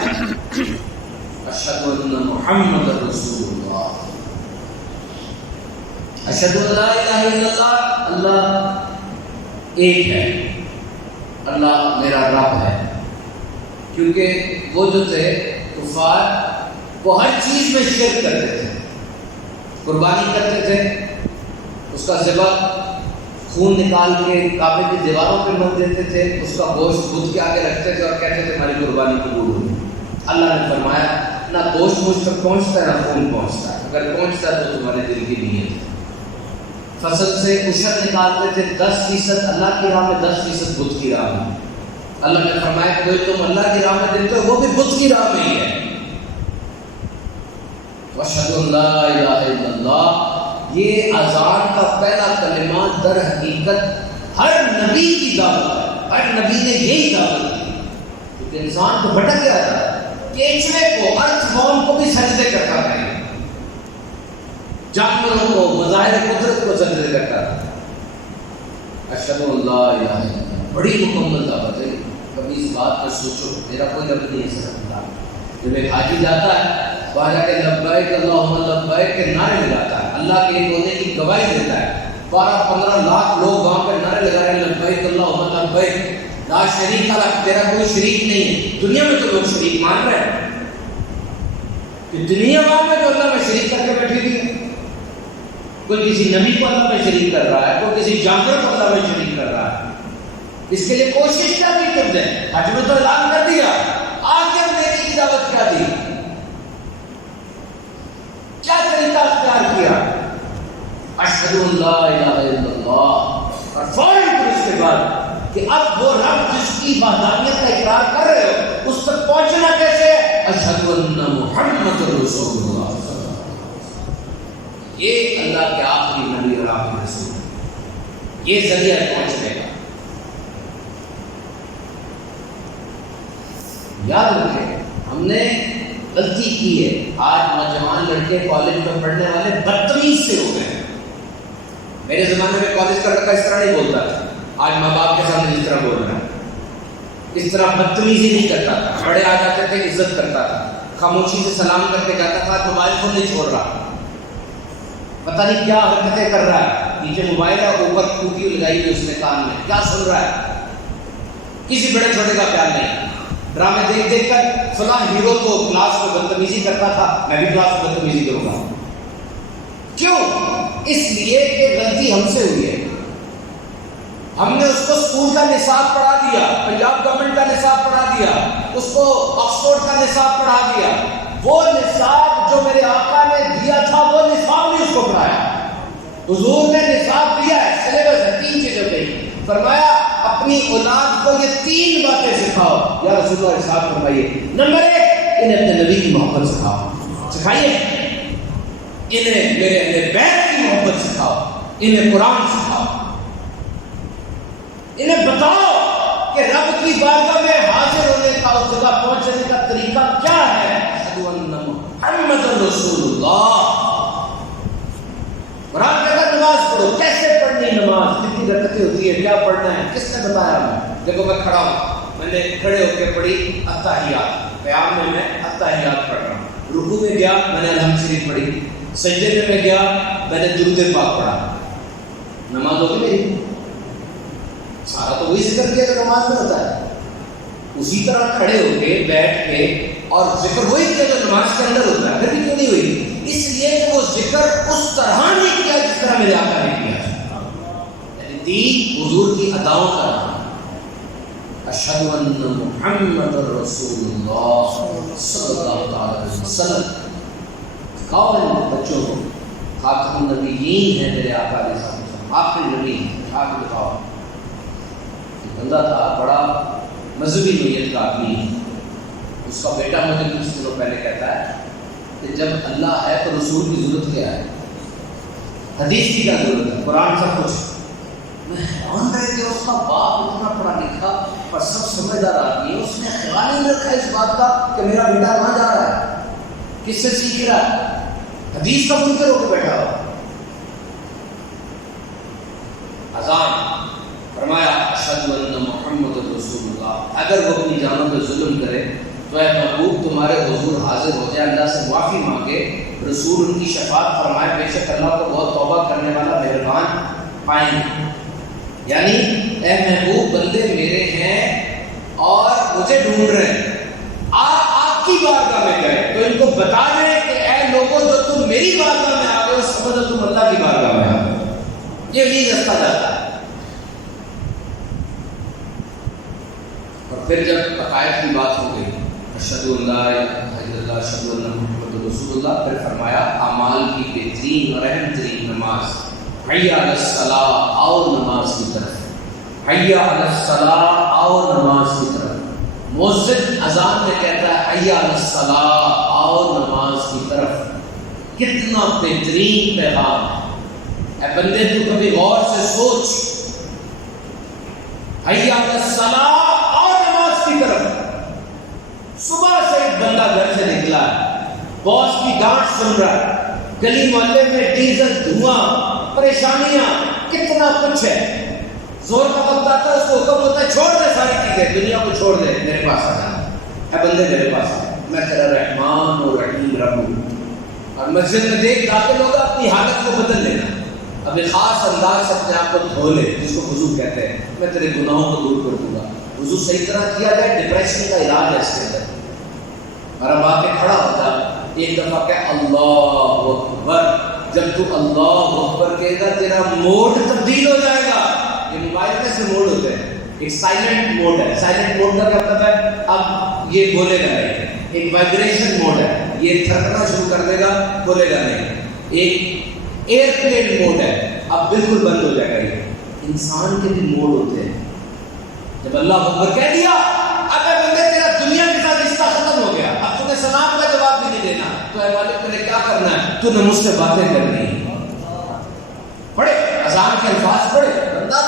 اشہد ان محمد رسول اللہ، اشہد ان لا الہ الا اللہ، اللہ ایک ہے، اللہ میرا رب ہے. کیونکہ وہ جو تھے کفار، وہ ہر چیز میں شرک کرتے تھے. قربانی کرتے تھے، اس کا ذبح خون نکال کے کعبے کی دیواروں پہ مل دیتے تھے، اس کا گوشت بت کے آگے رکھتے تھے اور کہتے تھے ہماری قربانی قبول ہوئی. اللہ نے فرمایا نہ گوشت مجھ تک پہنچتا ہے نہ خون پہنچتا ہے، اگر پہنچتا ہے تو تمہارے دل کی نیت ہے. فصل سے عشر نکالتے تھے، 10% اللہ کی راہ میں، 10% بت کی راہ میں. اللہ نے فرمایا کوئی تم اللہ کی راہ میں دیتے ہو وہ بھی بت کی راہ میں ہی ہے. وَأَشْهَدُ أَن لَا إِلَٰهَ إِلَّا اللَّهُ، یہ اذان کا پہلا کلمہ در حقیقت ہر نبی کی دعوت ہے. ہر نبی نے یہی دعوت دی، کیونکہ انسان تو بھٹک گیا تھا. کیچڑے کو، ارتھ فارم کو بھی سجدے کرتا تھا، جانوروں کو، مظاہر قدرت کو سجدے کرتا تھا. اشہد ان لا الہ الا اللہ بڑی مکمل دعوت ہے. کبھی اس بات پر سوچو، میرا کوئی لفظ نہیں ہے سکتا. جب ایک حاجی جاتا ہے وہاں جا کے لبیک اللہم لبیک کے نعرے لگاتا ہے، اللہ کے ایک ہونے کی گواہی دیتا ہے. 12-15 لاکھ لوگ وہاں پہ نعرے لگا رہے ہیں لبیک اللہم لبیک لا شریک لک، تیرا کوئی شریک نہیں ہے. دنیا میں تو لوگ شریک مان رہے ہیں کہ دنیا میں جو اللہ میں شریک کر کے بیٹھی ہوئی ہے. کوئی کسی نبی کو اللہ میں شریک کر رہا ہے، کوئی کسی جانور کو اللہ میں شریک کر رہا ہے. اس کے لیے کوشش کیا کی تم نے؟ حج میں تو اعلان کر دیا، آخر نیکی کی دعوت کیا دی؟ کیا طریقہ اختیار کیا؟ اشہد ان لا الہ الا اللہ، اور فوراً پھر اس کے بعد کہ اب وہ رب جس کی وحدانیت کا اقرار کر رہے ہو اس تک پہنچنا کیسے ہے؟ اشہد ان محمد رسول اللہ. یہ اللہ کے آخری نبی اور آخری رسول ہے، یہ ذریعہ پہنچنے کا. یاد رکھیں ہم نے غلطی کی ہے. آج نوجوان لڑکے کالج میں پڑھنے والے بدتمیز سے ہو گئے. میرے زمانے میں کالج کا لڑکا اس طرح نہیں بولتا تھا، آج ماں باپ کے سامنے جس طرح بول رہا ہے اس طرح بدتمیزی نہیں کرتا تھا. بڑے آ جاتے تھے عزت کرتا تھا، خاموشی سے سلام کر کے جاتا تھا. موبائل فون نہیں چھوڑ رہا، پتہ نہیں کیا حرکتیں کر رہا ہے. نیچے موبائل ہے، اوپر ٹوٹی لگائی ہوئی اس نے کان میں، کیا سن رہا ہے؟ کسی بڑے چھوٹے کا پیار نہیں. ڈرامے دیکھ دیکھ کر فلاں ہیرو تو کلاس میں بدتمیزی کرتا تھا، میں بھی کلاس میں بدتمیزی کروں گا. کیوں؟ اس لیے کہ غلطی ہم سے ہوئی ہے. ہم نے اس کو اسکول کا نصاب پڑھا دیا، پنجاب گورنمنٹ کا نصاب پڑھا دیا، اس کو آکسفورڈ کا نصاب پڑھا دیا. وہ نصاب جو میرے آقا نے دیا تھا وہ نصاب نہیں اس کو پڑھایا. حضور نے نصاب دیا ہے، سلیبس ہے، 3 چیزوں کے. فرمایا اپنی اولاد کو یہ 3 باتیں سکھاؤ. یا رسول اللہ ارشاد فرمائیے، نمبر 1 انہیں اپنے نبی کی محبت سکھاؤ، سکھائیے. انہیں میرے اہل بیت کی محبت سکھاؤ، انہیں قرآن سکھاؤ. انہیں بتاؤ کہ رب کی بارگاہ میں حاضر ہونے کا، اس جگہ پہنچنے کا طریقہ کیا ہے. اشہد ان محمد رسول اللہ. قرآن میں اگر نماز پڑھو، کیسے پڑھنی نماز، کتنی رکعتیں ہوتی ہے، کیا پڑھنا ہے، کس نے بتایا ہمیں؟ دیکھو میں کھڑا ہوں، میں نے کھڑے ہو کے پڑھی التحیات، قیام میں میں التحیات پڑھ رہا ہوں. رکوع میں گیا میں نے الحمد شریف پڑھی، سجدے میں گیا میں نے درود پاک پڑھا، نماز ہوگی میری؟ سارا تو وہی ذکر کیا جو نماز میں ہوتا ہے، اسی طرح کھڑے ہو کے بیٹھ کے اور ذکر وہی کیا جو نماز کے اندر ہوتا ہے، پھر بھی کیوں نہیں ہوئی؟ اس لیے کہ وہ ذکر اس طرح نہیں کیا جس طرح میرے آقا نے کیا، یعنی دین حضور کی اداؤں کا نام اشہد ان محمد رسول اللہ صلی اللہ علیہ وسلم۔ کہو ان بچوں کو خاتم النبیین ہے میرے آقا علیہ السلام، آخری نبی ہے، آخری دکھاؤ۔ بندہ تھا بڑا مذہبی نیت کا آدمی، اس کا بیٹا مجھے کچھ دنوں پہلے کہتا ہے کہ جب اللہ ہے تو رسول کی ضرورت کیا ہے، حدیث کی کیا ضرورت ہے، قرآن سب کچھ۔ میں حیران رہ کہ اس کا باپ اتنا پڑھا لکھا اور سب سمجھدار آدمی ہے، اس نے خیال ہی نہیں رکھا اس بات کا کہ میرا بیٹا کہاں جا رہا ہے، کس سے سیکھ رہا ہے، حدیث کا منکر ہو کے بیٹھا ہوا۔ اذان فرمایا اشہد ان محمد رسول اللہ، اگر وہ اپنی جانوں پہ ظلم کرے تو اے محبوب تمہارے حضور حاضر ہو جائے، اللہ سے معافی مانگے، رسول ان کی شفاعت فرمائے، بے شک اللہ کو بہت توبہ کرنے والا مہربان پائیں گے۔ یعنی اے محبوب بندے میرے ہیں اور مجھے ڈھونڈ رہے ہیں، آپ کی بارگاہ میں گئے تو ان کو بتا دیں کہ اے لوگوں جو تم میری بارگاہ میں آ گئے ہو سمجھو تم اللہ کی بارگاہ میں آ گئے، یہ نہیں رستہ جاتا ہے۔ اور پھر جب عقائد کی بات ہو گئی، اشہد ان لا الہ الا اللہ اشہد ان محمد رسول اللہ، پھر فرمایا اعمال کی بہترین اور اہم ترین نماز، حی علی الصلاۃ، آؤ نماز کی طرف، حی علی الصلاۃ، آؤ نماز کی طرف۔ مؤذن اذان میں کہتا ہے حی علی الصلاۃ، آؤ نماز کی طرف، کتنا بہترین پیغام ہے۔ اے بندے تو کبھی غور سے سوچ، حی علی الصلاۃ، آؤ نماز کی طرف۔ صبح سے ایک بندہ گھر سے نکلا ہے، باس کی ڈانٹ سن رہا ہے، گلی محلے میں ڈیزل دھواں، پریشانیاں، کتنا کچھ ہے، زور کا وقت آتا ہے اس کو حکم ہوتا ہے چھوڑ دے ساری چیزیں، دنیا کو چھوڑ دے، میرے پاس آ جا، اے بندے میرے پاس آ، میں تیرا رحمان و رحیم رب ہوں۔ اور مسجد میں دیکھ داخل ہوگا اپنی حالت کو بدل لینا، اب ایک خاص انداز سے اپنے آپ کو دھو لے، جس کو وضو کہتے ہیں، میں تیرے گناہوں کو دور کر دوں گا۔ وضو صحیح طرح کیا جائے، ڈپریشن کا علاج ہے اس کے اندر۔ اور اب آ کے کھڑا ہو جا، ایک دفعہ کہ اللہ اکبر، جب تو اللہ اکبر کہے گا تیرا موڈ تبدیل ہو جائے گا۔ یہ موبائل میں سے موڈ ہوتے ہیں، ایک سائلنٹ موڈ ہے، سائلنٹ موڈ کا کیا مطلب ہے، اب یہ بولے گا نہیں، ایک وائبریشن موڈ ہے، یہ تھرکنا شروع کر دے گا، بولے گا نہیں، ایک ایئرپلین موڈ ہے، اب بالکل بند ہو جائے گا۔ یہ انسان کے بھی موڈ ہوتے ہیں۔ جب اللہ اکبر کہہ دیا، اب اے بندے تیرا دنیا کے ساتھ رشتہ ختم ہو گیا، اب تمہیں سلام کا جواب بھی نہیں دینا، تو اے مالک تمہیں کیا کرنا ہے، تو نے مجھ سے باتیں کرنی ہے۔ پڑھے اذان کے الفاظ پڑھے، بندہ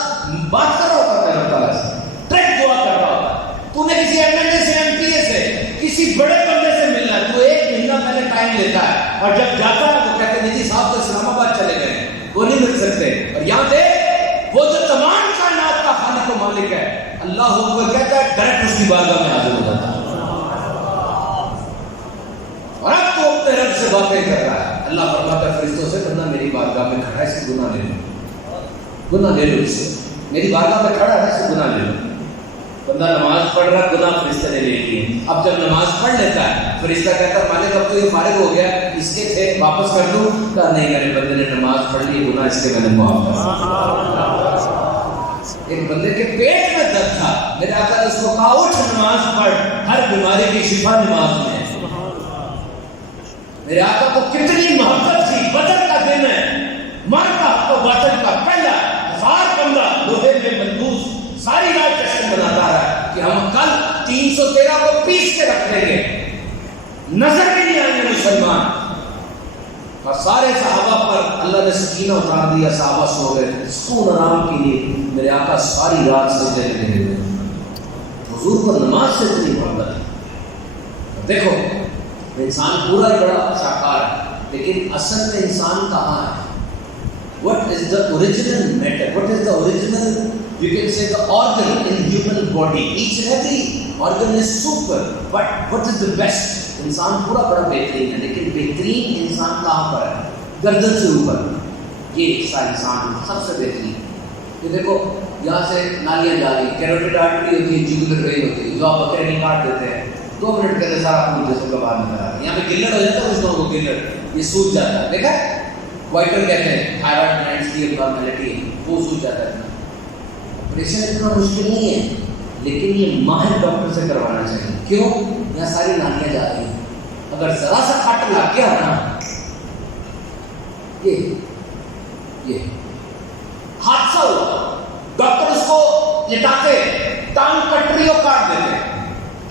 بات کر رہا ہوتا ہے اللہ تعالیٰ سے، ڈائریکٹ دعا کر رہا ہوتا ہے۔ تو نے کسی ایم ایل اے سے، ایم پی اے سے، کسی بڑے بندے سے ملنا ہے، تو ایک مہینہ پہلے ٹائم لیتا ہے، اور جب جاتا ہے تو کہتے ہیں جی صاحب تو اسلام آباد چلے گئے، وہ نہیں مل سکتے۔ اور یہاں دیکھ، وہ جو تمام کائنات کا خالق و مالک ہے، اللہ اکبر کہتا ہے ڈائریکٹ اس کی بارگاہ میں حاضر ہو جاتا ہے، اور اب تو اپنے رب سے باتیں کر رہا ہے۔ اللہ فرماتا ہے فرشتوں سے، بندہ میری بارگاہ میں کھڑا ہے، اس سے گناہ لے لو، گناہ لے لو، اس سے میری بارگاہ میں کھڑا ہے، اس سے گناہ لے لو۔ بندہ نماز پڑھ رہا ہے، گناہ فرشتے نے لے لیے۔ اب جب نماز پڑھ لیتا ہے، فرشتہ کہتا ہے مالک اب تو یہ فارغ ہو گیا، اس کے تھے واپس کر دوں، کہا نہیں، میرے بندے نے نماز پڑھ لی، گناہ اس کے میں نے معاف کر دیا۔ ایک بندے کے پیٹ میں درد تھا، میرے آقا نے اس کو کہا اٹھ نماز پڑھ، ہر بیماری کی شفا نماز میں ہے۔ میرے آقا کو کتنی محبت تھی، بدر کا دن ہے، مر کا حق و باطل کا پہلا 1000 بندہ لوہے میں ملبوس ساری رات جشن مناتا رہا کہ ہم کل 313 کو پیس کے رکھ دیں گے، نظر بھی نہیں آئیں گے مسلمان۔ اور سارے صحابہ پر اللہ نے سکینہ اتار دیا، صحابہ سو گئے سکون آرام کے لیے۔ میرے آقا ساری رات سجدے میں لگے ہوئے، حضور کو نماز سے اتنی محبت ہے۔ دیکھو انسان پورا ہی بڑا شاہکار ہے، لیکن اصل میں انسان کہاں ہے؟ What is the original matter? What is the original, you can say, the organ in human body? Each and every organ is super, but what is the best انسان پورا بڑا بہترین ہے، لیکن بہترین انسان کہاں پر ہے؟ گردن سے اوپر یہ حصہ انسان سب سے بہترین. یہ دیکھو یہاں سے نالیاں جا رہی ہیں، کیروٹیڈ آرٹری ہوتی ہے، جیگولر وین ہوتی ہے، جو آپ بکرے نہیں کاٹ دیتے ہیں 2 منٹ کے اندر سارا خون جسم کا باہر نکل آتا ہے. یہاں پہ گلڑ ہو جاتا ہے، اس کو گلڑ یہ سوج جاتا ہے، دیکھا وائٹر کہتے ہیں تھائرائڈ گلینڈز کی ابنارمیلٹی ہے، وہ سوج جاتا ہے. آپریشن اتنا مشکل نہیں ہے، لیکن یہ ماہر ڈاکٹر سے کروانا چاہیے. کیوں؟ یہاں ساری نالیاں جا رہی ہیں، اگر ذرا سا کٹ لگ گیا نا، یہ حادثہ ہوا، ڈاکٹر اس کو لٹاتے ٹانگ کٹ رہی ہو کاٹ دیتے،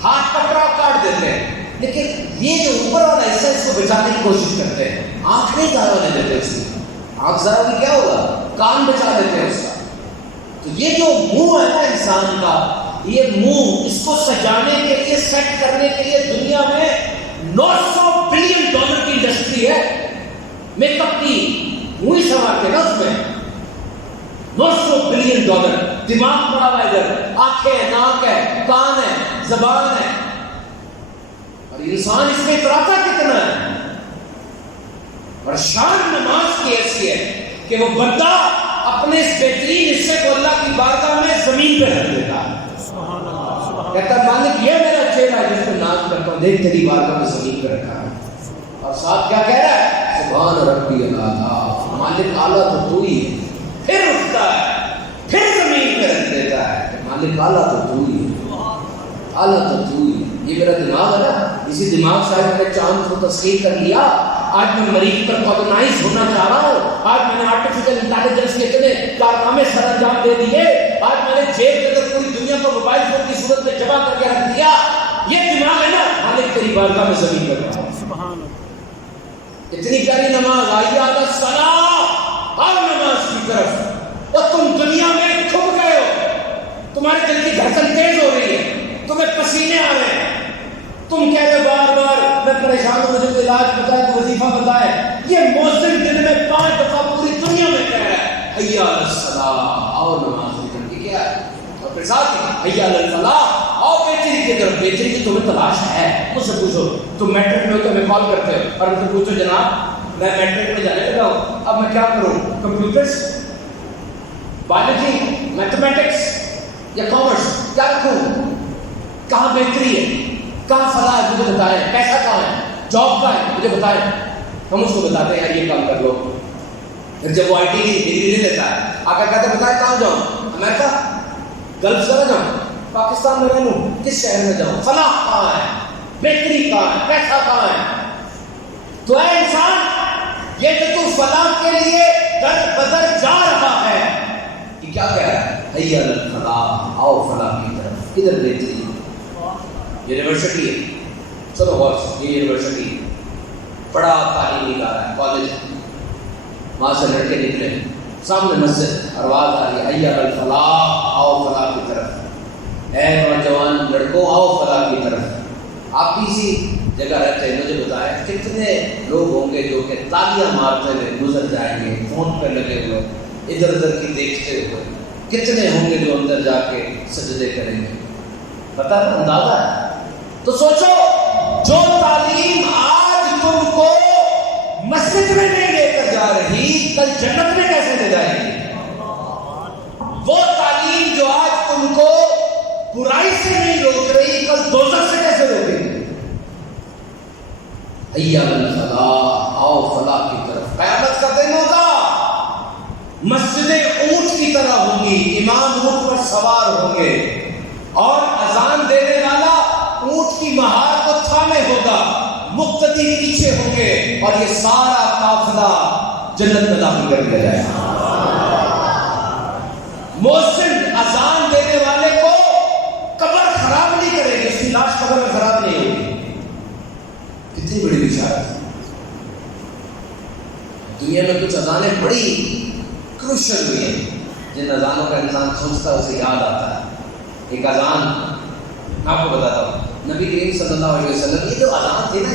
ہاتھ کٹ رہا کاٹ دیتے ہیں. لیکن یہ جو اوپر والا حصہ اس کو بچانے کی کوشش کرتے ہیں. آنکھ نہیں ضائع ہونے دیتے اس کی، آنکھ ضائع ہوگی کیا ہوگا؟ کان بچا دیتے ہیں اس کا. تو یہ جو منہ ہے نا انسان کا، یہ منہ اس کو سجانے کے لیے، سیٹ کرنے کے لیے دنیا میں $900 بلین کی انڈسٹری ہے میک اپ کی. وہی سنوارتے نا اس میں $900 بلین. دماغ پڑا ہوا ادھر، آنکھیں، ناک ہے، کان ہے، زبان ہے، اور انسان اس میں اتراتا کتنا ہے. اور شان نماز کی ایسی ہے کہ وہ بندہ اپنے اس بہترین حصے کو اللہ کی بارگاہ میں زمین پہ رکھ دیتا ہے. کہتا ہے مالک یہ میرا چہرہ ہے جس کو ناز کرتا ہوں، دیکھ تیری بارگاہ میں زمین پہ رکھا ہے. اور ساتھ کیا کہہ رہا ہے؟ سبحان ربی الاعلی، مالک اعلیٰ تو تو ہی ہے. پھر اٹھتا ہے، پھر زمین پہ رکھ دیتا ہے کہ مالک اعلیٰ تو تو ہی ہے، اعلیٰ تو تو ہی ہے. یہ میرا دماغ ہے نا، اسی دماغ سے میں نے چاند کو تسخیر کر لیا. آج میں مریض پر کالونائز ہونا چاہ رہا ہوں. آج میں نے آرٹیفیشل انٹیلیجنس کے اتنے کارنامے سر انجام دے دیے. آج میں نے جیب کے اندر پوری دنیا کو موبائل فون کی صورت میں جمع کر کے رکھ دیا. یہ دماغ ہے نا، مالک تیری بارگاہ میں زمین پر رکھا. اتنی پیاری نماز، آئیے آدھا صلاح اور نماز کی طرف، اور تم دنیا میں کھپ گئے ہو. تمہارے دل کی دھڑکن تیز ہو رہی ہے، تمہیں پسینے آ رہے ہیں، تم کہہ رہے بار بار میں پریشان ہوں، مجھے علاج بتائے، وظیفہ بتائے. یہ مؤذن دن میں 5 دفعہ پوری دنیا میں کہہ رہا ہے حی علی الصلاۃ، اور نماز کی ترقی کیا ہے، اور پھر ساتھ ہی حی علی الفلاح، اور بہتری کی طرف. بہتری کی تمہیں تلاش ہے، مجھ سے پوچھو. تم میٹرک میں ہو تو ہمیں کال کرتے ہو اور تم پوچھو جناب میں میٹرک میں جانے لگا ہوں، اب میں کیا کروں؟ کمپیوٹرز، بایولوجی، میتھمیٹکس یا کامرس، کیا رکھوں؟ کہاں بہتری ہے، کہاں فلاح ہے مجھے بتائیں، پیسہ کہاں ہے، جاب کہاں ہے مجھے بتائیں. ہم اس کو بتاتے ہیں یار یہ کام کر لو. پھر جب وہ IT کی ڈگری لے لیتا ہے، آ کر کہتے بتائیں کہاں جاؤں؟ امریکہ، گلف چلا جاؤں، پاکستان میں رہ لوں، کس شہر میں جاؤں، فلاح کہاں ہے، بہتری کہاں ہے، پیسہ کہاں ہے. تو اے انسان، یہ کہ تو فلاح کے لیے در بدر جا رہا ہے، یہ کیا کہہ رہا ہے؟ حی علی الفلاح، آؤ فلاح کی طرف. ادھر بہتری یونیورسٹی ہے، چلو غور سے، یہ یونیورسٹی ہے، بڑا تعلیمی ادارہ ہے، کالج ہے. وہاں سے لڑکے نکلے، سامنے مسجد، آواز آ رہی ہے حی علی الفلاح، آؤ فلاح کی طرف. اے نوجوان لڑکوں، آؤ فلاح کی طرف. آپ بھی اسی جگہ رہتے ہیں، مجھے بتائیں کتنے لوگ ہوں گے جو کہ تالیاں مارتے ہوئے گزر جائیں گے، فون پہ لگے ہوئے، ادھر ادھر کی دیکھتے ہوئے. کتنے ہوں گے جو اندر جا کے سجدے کریں گے؟ پتہ ہے، اندازہ ہے. تو سوچو، جو تعلیم آج تم کو مسجد میں نہیں لے کر جا رہی، کل جنت میں کیسے لے جائے گی؟ وہ تعلیم جو آج تم کو برائی سے نہیں روک رہی، کل دوزخ سے کیسے روکے گی؟ حی علی الفلاح، آؤ فلاح کی طرف. قیامت کا دن ہوگا، مسجدیں اونٹ کی طرح ہوں گی، امام اونٹ پر سوار ہوں گے، اور اذان دینے والا اونٹ کی مہار کو تھامے ہوگا، مقتدی پیچھے ہوں گے، اور یہ سارا قافلہ جنت میں داخل کر دیا جائے گا. مؤذن اذان دینے والے کو قبر خراب نہیں کرے گی، اس کی لاش قبر میں خراب نہیں ہوگی. کتنی بڑی بشارت. دنیا میں کچھ اذانیں بڑی کروشل ہوئی ہیں، جن اذانوں کا انسان سوچتا ہے اسے یاد آتا ہے. ایک اذان آپ کو بتاتا ہوں، نبی کریم صلی اللہ علیہ وسلم، یہ جو اذان تھی نا،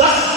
10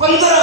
15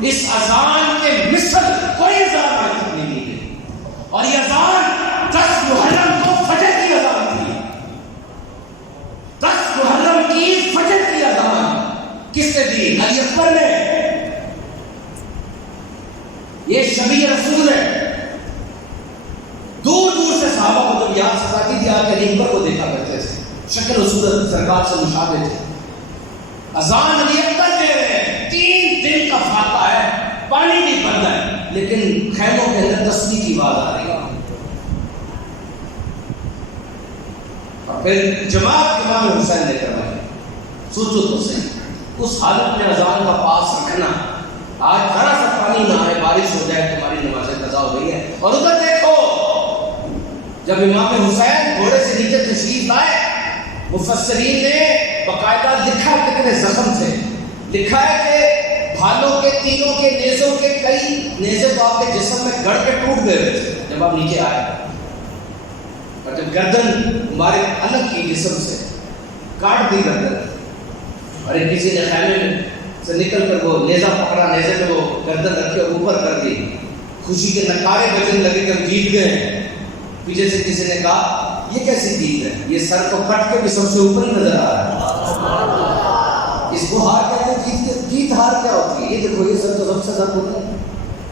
اس اذان کے مثل کوئی اذان آج تک نہیں دی گئی. اور یہ اذان 10 محرم کو فجر کی اذان تھی. 10 محرم کی فجر کی اذان کس نے دی؟ علی اکبر نے. یہ شبیہ رسول ہے. دور دور سے صحابہ کو جب یاد ستاتی تھی آ کے علی اکبر کو دیکھا کرتے تھے. شکل و صورت سرکار سے مشابہ تھے. اذان علی اکبر دے رہے ہیں. 3 دن کا فاقہ ہے, پانی بھی بند ہے, لیکن خیموں کے اندر تسبیح کی آواز آ رہی ہے. اور پھر جماعت امام حسین نے کروائی. سوچو تو صحیح, اس حالت میں اذان کا پاس رکھنا. آج ذرا سا پانی نہ آئے, بارش ہو جائے, تمہاری نمازیں قضا ہو گئی ہے. اور ادھر دیکھو, جب امام حسین گھوڑے سے نیچے تشریف لائے, مفسرین نے باقاعدہ لکھا کتنے زخم تھے. لکھا ہے کہ بھالوں کے, تینوں کے, نیزوں کے کئی نیزے تو آپ کے جسم میں گڑ کے ٹوٹ گئے تھے جب آپ نیچے آئے. اور جب گردن ہمارے الگ کی جسم سے کاٹ دی گردن, اور ایک کسی نے خیمے میں سے نکل کر وہ نیزہ پکڑا, نیزے میں وہ گردن رکھی اور اوپر کر دی. خوشی کے نکارے بجنے لگے کہ ہم جیت گئے. پیچھے سے کسی نے کہا یہ کیسی جیت ہے, یہ سر کو کٹ کے بھی سب سے اوپر ہی نظر آ رہا ہے. اس کو ہار کہتے ہیں. جیت ہار کیا ہوتی ہے؟ یہ دیکھو, یہ سر تو سب سے زیادہ ہوتا ہے.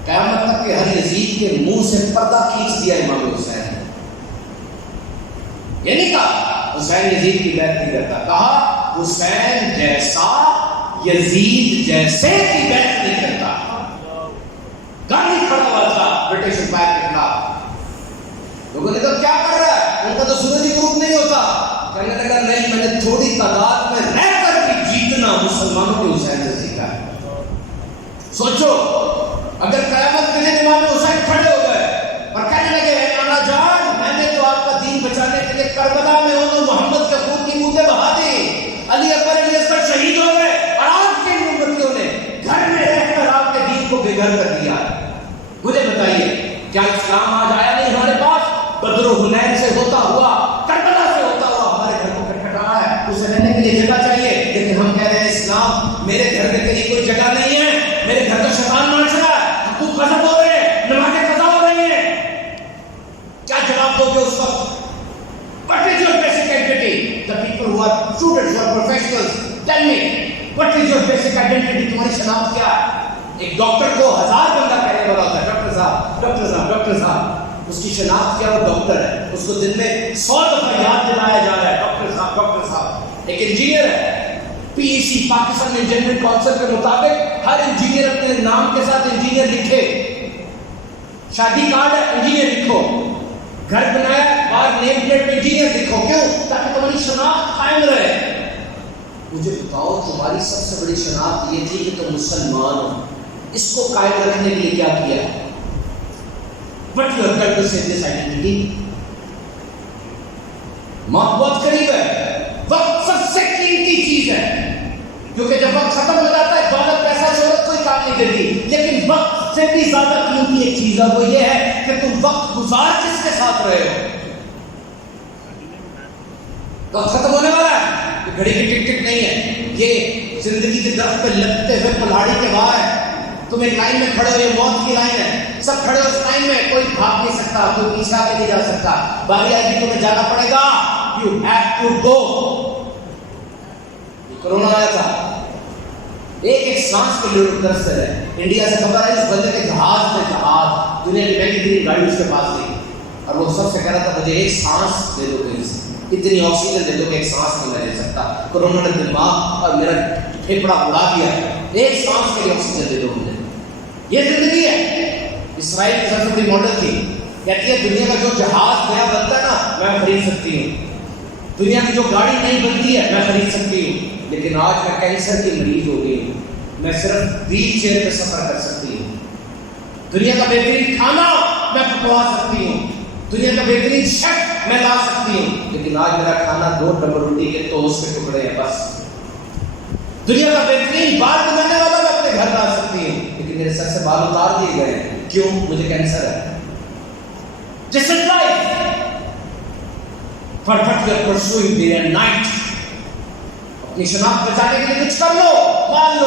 قیامت تک کہ ہر یزید کے منہ سے پردہ کھینچ دیا امام حسین نے. یہ نہیں کہا حسین یزید کی بیعت نہیں کرتا, کہا حسین جیسا یزید جیسے کی بیعت نہیں کرتا. گالی کھڑا ہوا تھا برٹش امپائر کے خلاف. لوگوں نے کہا کیا کر رہا ہے, ان کا تو سورج ہی غروب نہیں ہوتا. کہنے لگا نہیں, میں نے تھوڑی تعداد میں رہ کر بھی جیتنا مسلمانوں کے حسین سے سیکھا ہے. سوچو اگر قیامت کے دن امام حسین کھڑے ہو گئے اور کہنے لگے اے نانا جان, میں نے تو آپ کا دین بچانے کے لیے کربلا میں انہوں محمد کے خون کی بوندیں بہا دی, علی اکبر علی اصغر شہید ہو گئے, اور آپ کے امتیوں نے گھر میں رہ کر آپ کے دین کو بگڑ کر دیا. مجھے بتائیے کیا اسلام آج آیا نہیں ہمارے پاس؟ بدر و حنین سے ہوتا ہوا, کربلا سے ہوتا ہوا ہمارے گھر کو کھٹکھٹ رہا ہے. اسے رہنے کے لیے جگہ چاہیے, لیکن ہم کہہ رہے ہیں اسلام میرے گھر کے لیے کوئی جگہ نہیں ہے. میرے گھر کا شیطان ناچ رہا ہے, حقوق غصب ہو رہے ہیں, نمازیں قضا ہو رہی ہیں. کیا جواب دو گے اس وقت؟ What is your basic identity? The people who are students, who are professionals, tell me, what is your basic identity? تمہاری شناخت کیا ہے؟ ایک ڈاکٹر کو 1000 بندہ کہنے والا ہوتا ہے, ڈاکٹر صاحب, ڈاکٹر صاحب, ڈاکٹر صاحب. اس کی شناخت کیا؟ وہ ڈاکٹر ہے. اس کو دن میں 100 دفعہ یاد دلایا جا رہا ہے, ڈاکٹر صاحب, ڈاکٹر صاحب. ایک انجینئر ہے, پی ای سی پاکستان انجینئرنگ کونسل کے مطابق ہر انجینئر اپنے نام کے ساتھ انجینئر لکھے. شادی کارڈ ہے, انجینئر لکھو. گھر بنایا, باہر نیم پلیٹ پہ انجینئر لکھو. کیوں؟ تاکہ تمہاری شناخت قائم رہے. مجھے بتاؤ, تمہاری سب سے بڑی شناخت یہ تھی کہ تم مسلمان ہو. اس کو قائم رکھنے کے لیے کیا کیا؟ But you have got to save this identity. موت بہت قریب ہے. وقت سب سے قیمتی چیز ہے, کیونکہ جب وقت ختم ہو جاتا ہے دولت پیسہ شہرت کوئی کام نہیں دیتی. لیکن وقت سے بھی زیادہ قیمتی ایک چیز ہے, وہ یہ ہے کہ تم وقت گزار کس کے ساتھ رہے ہو. وقت ختم ہونے والا ہے, گھڑی کی ٹک ٹک نہیں ہے. یہ زندگی کے درخت پہ لگتے ہوئے پلہاڑی کے باہر ہے. تم ایک لائن میں کھڑے ہو, یہ موت کی لائن ہے. سب کھڑے ہو اس لائن میں, کوئی بھاگ نہیں سکتا, کوئی پیچھے آگے نہیں جا سکتا. باری آئے گی تمہیں جانا پڑے گا. You have to go. Corona آیا تھا, ایک سانس کے لیے ترستے رہے. انڈیا سے خبر آئی اس بندے کے جہاز میں, جہاز دنیا کی مہنگی ترین گاڑی اس کے پاس تھی, اور وہ سب سے کہہ رہا تھا مجھے ایک سانس دے دو پلیز, اتنی آکسیجن دے دو کہ ایک سانس نہیں لے سکتا. کرونا نے دماغ اور میرا پھیپڑا اڑا دیا, ایک سانس کے لیے آکسیجن دے دو مجھے. یہ زندگی ہے. اسرائیل کی سب سے بڑی ماڈل تھی, کہتی ہے دنیا کا جو جہاز نیا بنتا ہے نا میں خرید سکتی ہوں, دنیا کی جو گاڑی نہیں بنتی ہے میں خرید سکتی ہوں, لیکن آج میں کینسر کی مریض ہو گئی ہوں, میں صرف ویل چیئر پہ سفر کر سکتی ہوں. دنیا کا بہترین کھانا میں پکوا سکتی ہوں, دنیا کا بہترین شیف میں لا سکتی ہوں, لیکن آج میرا کھانا 2 ڈبل روٹی کے ٹوسٹ کے ٹکڑے ہیں بس. دنیا کا بہترین بال بنانے والا میں اپنے گھر لا سکتی ہوں, لیکن میرے سر سے بال اتار دیے گئے. کیوں؟ مجھے کینسر ہے. This is life. For what you are pursuing day and night. اپنی شناخت بچانے کے لیے کچھ کر لو, مان لو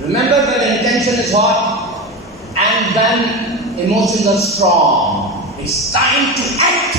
Remember when intention is hot and when emotions are strong, it's time to act.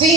3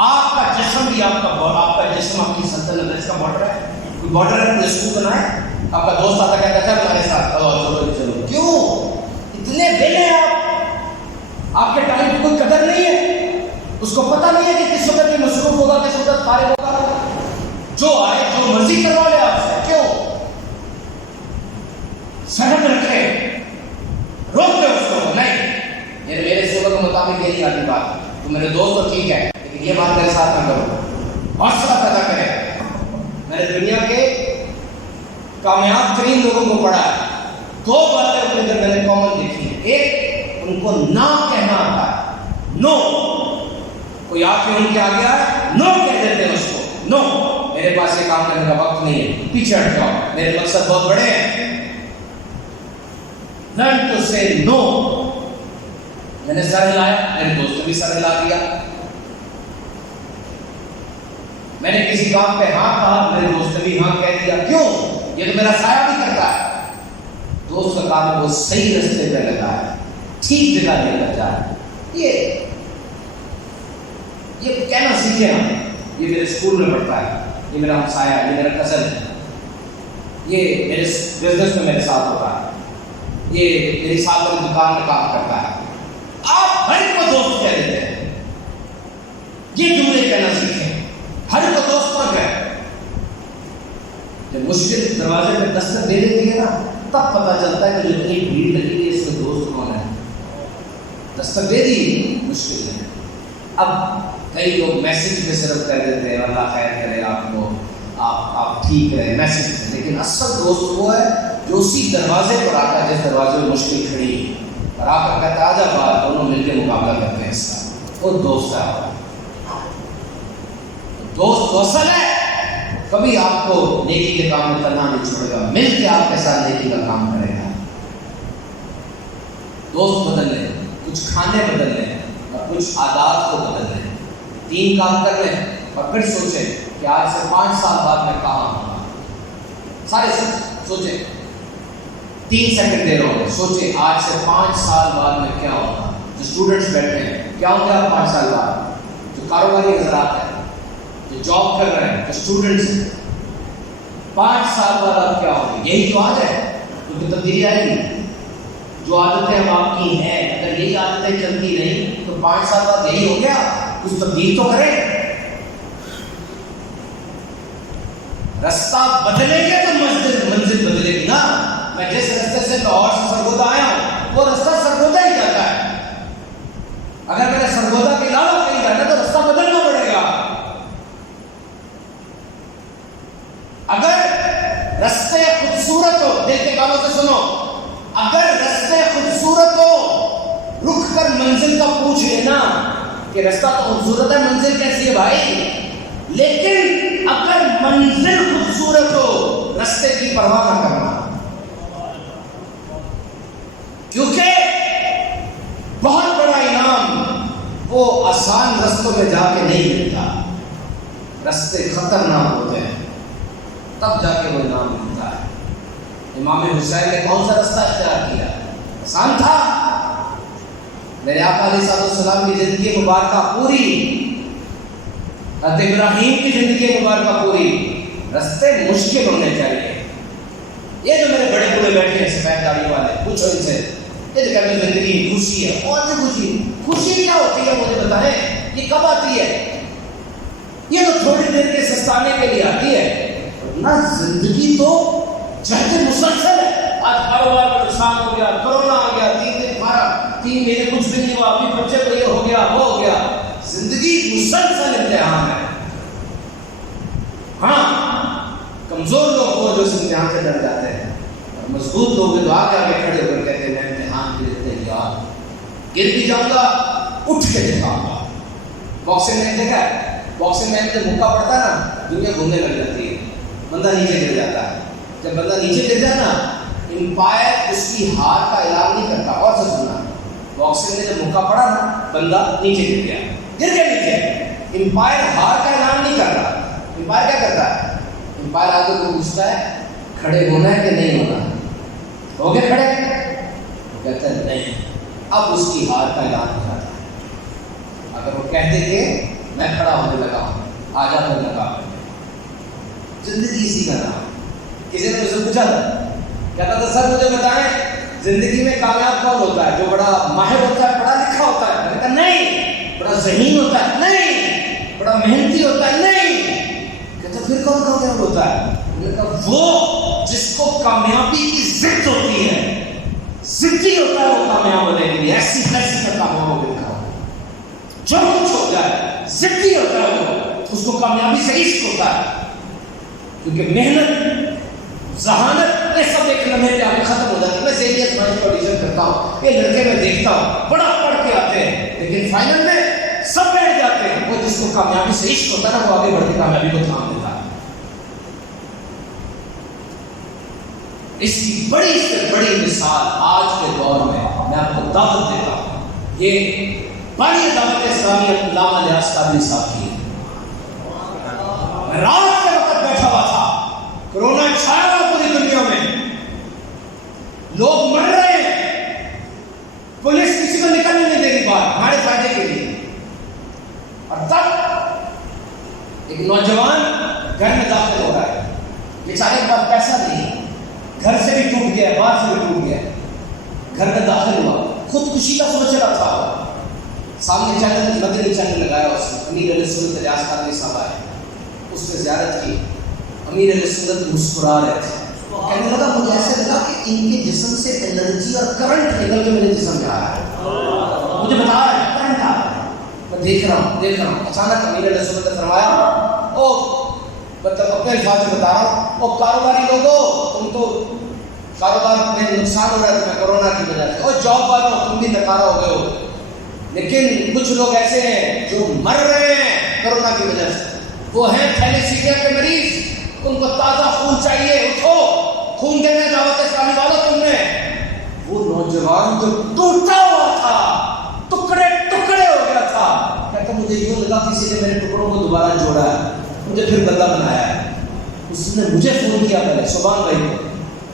آپ کا جسم بھی آپ کا جسم آپ کی سلطنت ہے، اس کا بارڈر ہے، کوئی بارڈر ہے، کوئی اسکول بنا ہے، آپ کا دوست آتا کہتا ہے ہمارے ساتھ چلو، کیوں اتنے ویلے آپ کے ٹائم کی کوئی قدر نہیں ہے، اس کو پتہ نہیں ہے کہ کس وقت یہ مصروف ہوگا، کس وقت فارغ ہوگا، جو آئے جو مرضی کروا لے آپ سے، کیوں سرحد رکھے، روک دے اس کو، نہیں یہ میرے شعبہ کے مطابق یہ نہیں آتی بات، تو میرے دوست تو ٹھیک ہے لیکن یہ بات میرے ساتھ نہ کرو، حوصلہ پیدا کرے۔ میں نے دنیا کے کامیاب ترین لوگوں کو پڑھا ہے، دو باتیں ان کے اندر میں نے کامن دیکھی ہیں، ایک ان کو نہ کہنا آتا ہے، نو، کوئی آ کے ان کے آگے آئے نو کہہ دیتے ہیں اس کو، نو میرے پاس یہ کام کرنے کا وقت نہیں ہے، پیچھے ہٹ جاؤ، میرے مقصد بہت بڑے ہیں۔ learn to say no۔ میں نے سر ہلایا، میرے دوست نے بھی سر ہلا دیا، میں نے کسی کام پہ ہاں کہا، میرے دوست نے بھی ہاں کہہ دیا، کیوں؟ یہ تو میرا سایہ بھی کرتا ہے، دوست کا کام ہے وہ صحیح رستے پہ لگا ہے، ٹھیک جگہ لے کر جائے، یہ کہنا سیکھے ہم، یہ میرے اسکول میں پڑھتا ہے، یہ میرا ہمسایہ ہے، یہ میرا کزن ہے، یہ میرے بزنس میں میرے ساتھ ہوتا ہے، یہ میری ساتھ والی دکان میں کام کرتا ہے، آپ ہر کو دوست کہہ دیتے ہیں، یہ جملے کہنا سیکھیں، ہر کو دوست نہ کہے۔ جب مشکل دروازے پہ دستک دے دیتی ہے نا، تب پتہ چلتا ہے کہ جو اتنی بھیڑ لگی ہے اس کے دوست کون ہے، دستک دے دی مشکل ہے۔ اب کئی لوگ میسج پہ صرف کہہ دیتے ہیں اللہ خیر کرے آپ کو، آپ ٹھیک ہے میسج پہ، لیکن اصل دوست وہ ہے جو اسی دروازے پر آتا ہے جس دروازے میں مشکل کھڑی ہے، اور آ کر کہتا ہے آجا بات، دونوں مل کے مقابلہ کرتے ہیں اس کا، وہ دوست ہے۔ دوست تو اصل ہے، کبھی آپ کو نیکی کے کام میں تنہا نہیں چھوڑے گا، مل کے آپ کے ساتھ نیکی کا کام کرے گا۔ دوست بدل لیں، کچھ کھانے بدل لیں اور کچھ عادات کو بدل لیں، 3 کام کر لیں اور پھر سوچیں کہ آج سے 5 سال بعد میں کہاں ہوں گا، سارے سوچیں، 3 سیکنڈ دے رہا ہوں، سوچیں آج سے 5 سال بعد میں کیا ہوگا۔ جو اسٹوڈنٹس بیٹھے ہیں کیا ہوں گے آپ 5 سال بعد، جو کاروباری حضرات ہیں، جو جاب کر رہے ہیں، جو اسٹوڈنٹس ہیں، 5 سال بعد آپ کیا ہوں گے، یہی جو آج ہے کیونکہ تبدیلی آئے گی، جو عادتیں ہم آپ کی ہیں اگر یہی عادتیں چلتی نہیں تو 5 سال بعد یہی ہو گیا، کچھ تبدیل تو کریں، رستہ بدلیں گے تو منزل بدلے گی نا۔ میں جس رستے سے لاہور سے سرگودا آیا ہوں وہ رستہ سرگودا ہی جاتا ہے، اگر میں نے سرگودا کے علاوہ کہیں جانا تو رستہ بدلنا پڑے گا۔ اگر رستے خوبصورت ہو، دل کے کانوں سے سنو، اگر رستے خوبصورت ہو، رک کر منزل کا پوچھ لینا کہ رستہ تو خوبصورت ہے، منزل کیسی ہے بھائی، لیکن اگر منزل خوبصورت ہو رستے کی پرواہ نہ کرنا، کیونکہ بہت بڑا انعام وہ آسان رستوں میں جا کے نہیں ملتا، رستے خطرناک ہوتے ہیں تب جا کے وہ انعام ملتا ہے۔ امام حسین نے کون سا رستہ اختیار کیا، آسان تھا، میرے آقا علیہ السلام کی زندگی مبارکہ پوری، حضرت ابراہیم کی زندگی مبارکہ پوری، رستے مشکل ہونے چاہیے۔ یہ جو میرے بڑے بوڑھے بیٹھے ہیں سفید داڑھی والے، پوچھو ان سے، یہ تو کبھی زندگی خوشی ہے، کون سی خوشی، خوشی کیا ہوتی ہے مجھے بتائیں، یہ کب آتی ہے، یہ تو تھوڑی دیر کے سستانے کے لیے آتی ہے، ورنہ زندگی تو جہد مسلسل ہے۔ آج کاروبار میں نقصان ہو گیا، کرونا آ گیا، 3 دن مارا، 3 مہینے کچھ بھی نہیں ہوا، ابھی بچے کو یہ ہو گیا وہ ہو گیا، زندگی مسلسل امتحان ہے۔ ہاں کمزور لوگ وہ جو اس امتحان سے ڈر جاتے ہیں، اور مضبوط لوگ تو آگے آگے کھڑے ہو کر کہتے ہیں میں امتحان کے لیے تیار، گر بھی جاؤں گا اٹھ کے دکھاؤں گا۔ باکسنگ میں دیکھا ہے، باکسنگ میں جب مکہ پڑتا ہے نا دنیا گھومنے لگ جاتی ہے، بندہ نیچے گر جاتا ہے، جب بندہ نیچے گر جائے نا امپائر اس کی ہار کا اعلان نہیں کرتا، اور سے سننا، باکسنگ میں جب مکہ پڑا نا بندہ نیچے گر گیا نیچے، امپائر ہار کا اعلان نہیں کر رہا، امپائر کیا کرتا ہے، امپائر آگے کو پوچھتا ہے کھڑے ہونا ہے کہ نہیں ہونا، ہو گئے کھڑے، وہ کہتا ہے نہیں، اب اس کی ہار کا اعلان ہو جاتا ہے۔ اگر وہ کہتے کہ میں کھڑا ہونے لگا ہوں، آ جانے لگا۔ زندگی اسی کا نام۔ کسی نے مجھ سے پوچھا تھا، کہتا تھا سر مجھے بتائیں زندگی میں کامیاب کون ہوتا ہے؟ جو بڑا ماہر ہوتا ہے، پڑھا لکھا ہوتا ہے؟ میں نے کہا نہیں۔ بڑا ذہین ہوتا ہے؟ نہیں۔ بڑا محنتی ہوتا ہے؟ نہیں۔ کہتا پھر کون کامیاب ہوتا ہے؟ میں نے کہا وہ جس کو کامیابی کی ضد ہوتی ہے، ضدی ہوتا ہے وہ کامیاب ہونے کے لیے، ایسی ایسی کا کامیاب ہو گیا۔ جو کچھ ہو جائے ضدی ہوتا ہے وہ، اس کو کامیابی سے عشق ہوتا ہے، کیونکہ محنت ذہانت یہ سب ایک لمحے پہ آگے ختم ہو جاتی ہے۔ میں ذہنیت مائنڈ کو آڈیشن کرتا ہوں، یہ لڑکے میں دیکھتا ہوں بڑا پڑھ کے آتے ہیں لیکن فائنل میں سب بیٹھ جاتے ہیں۔ وہ جس کو کامیابی سے عشق ہوتا ہے نا، وہ آگے بڑھ کے کامیابی کو تھام لیتا ہے۔ اس کی بڑی سے بڑی مثال آج کے دور میں آپ کو دعوت دیتا ہوں، یہ بڑی دعوت اسلامی علامہ الیاس قادری صاحب کی ہے۔ میں رات کے وقت بیٹھا ہوا تھا، کورونا چھایا ہوا پوری دنیا میں، لوگ مر رہے ہیں، پولیس کسی کو نکلنے نہیں دے رہی باہر ہمارے فائدے کے لیے، اور تب ایک نوجوان گھر میں داخل ہو رہا ہے، بیچارے کے پاس پیسہ نہیں، گھر سے بھی ٹوٹ گیا، باہر سے بھی ٹوٹ گیا، گھر میں داخل ہوا، خودکشی کا سوچ رہا تھا، سامنے چینل مدنی چینل لگایا، اس نے امیر علیہ سنت الیاس قادری صاحب آئے، اس نے زیارت کی، امیر علیہ سنت مسکرا رہے تھے، کہنے لگا مجھے ایسے لگا کہ ان کے جسم سے انرجی اور کرنٹ نکل کے میرے جسم میں آ رہا ہے، مجھے بتا رہے ہیں کرنٹ آ رہا ہے، میں دیکھ رہا ہوں، اچانک امیر علیہ سنت نے فرمایا، او مطلب اپنے الفاظ میں بتا رہا ہوں، او کاروباری لوگوں تم تو کاروبار میں نقصان ہو رہا ہے تمہیں کورونا کی وجہ سے، او جاب والوں تم بھی نکارا ہو گئے ہو، لیکن کچھ لوگ ایسے ہیں جو مر رہے ہیں کورونا کی وجہ سے، وہ ہیں تھیلیسیمیا کے مریض، ان کو تازہ خون چاہیے، اٹھو خون دینے دعوت اسلامی والوں تم نے۔ وہ نوجوان جو ٹوٹا ہوا تھا، ٹکڑے ٹکڑے ہو گیا تھا، کہتا مجھے یوں لگا کسی نے میرے ٹکڑوں کو دوبارہ جوڑا ہے، مجھے پھر بندہ بنایا ہے۔ اس نے مجھے فون کیا پہلے سبحان بھائی کو،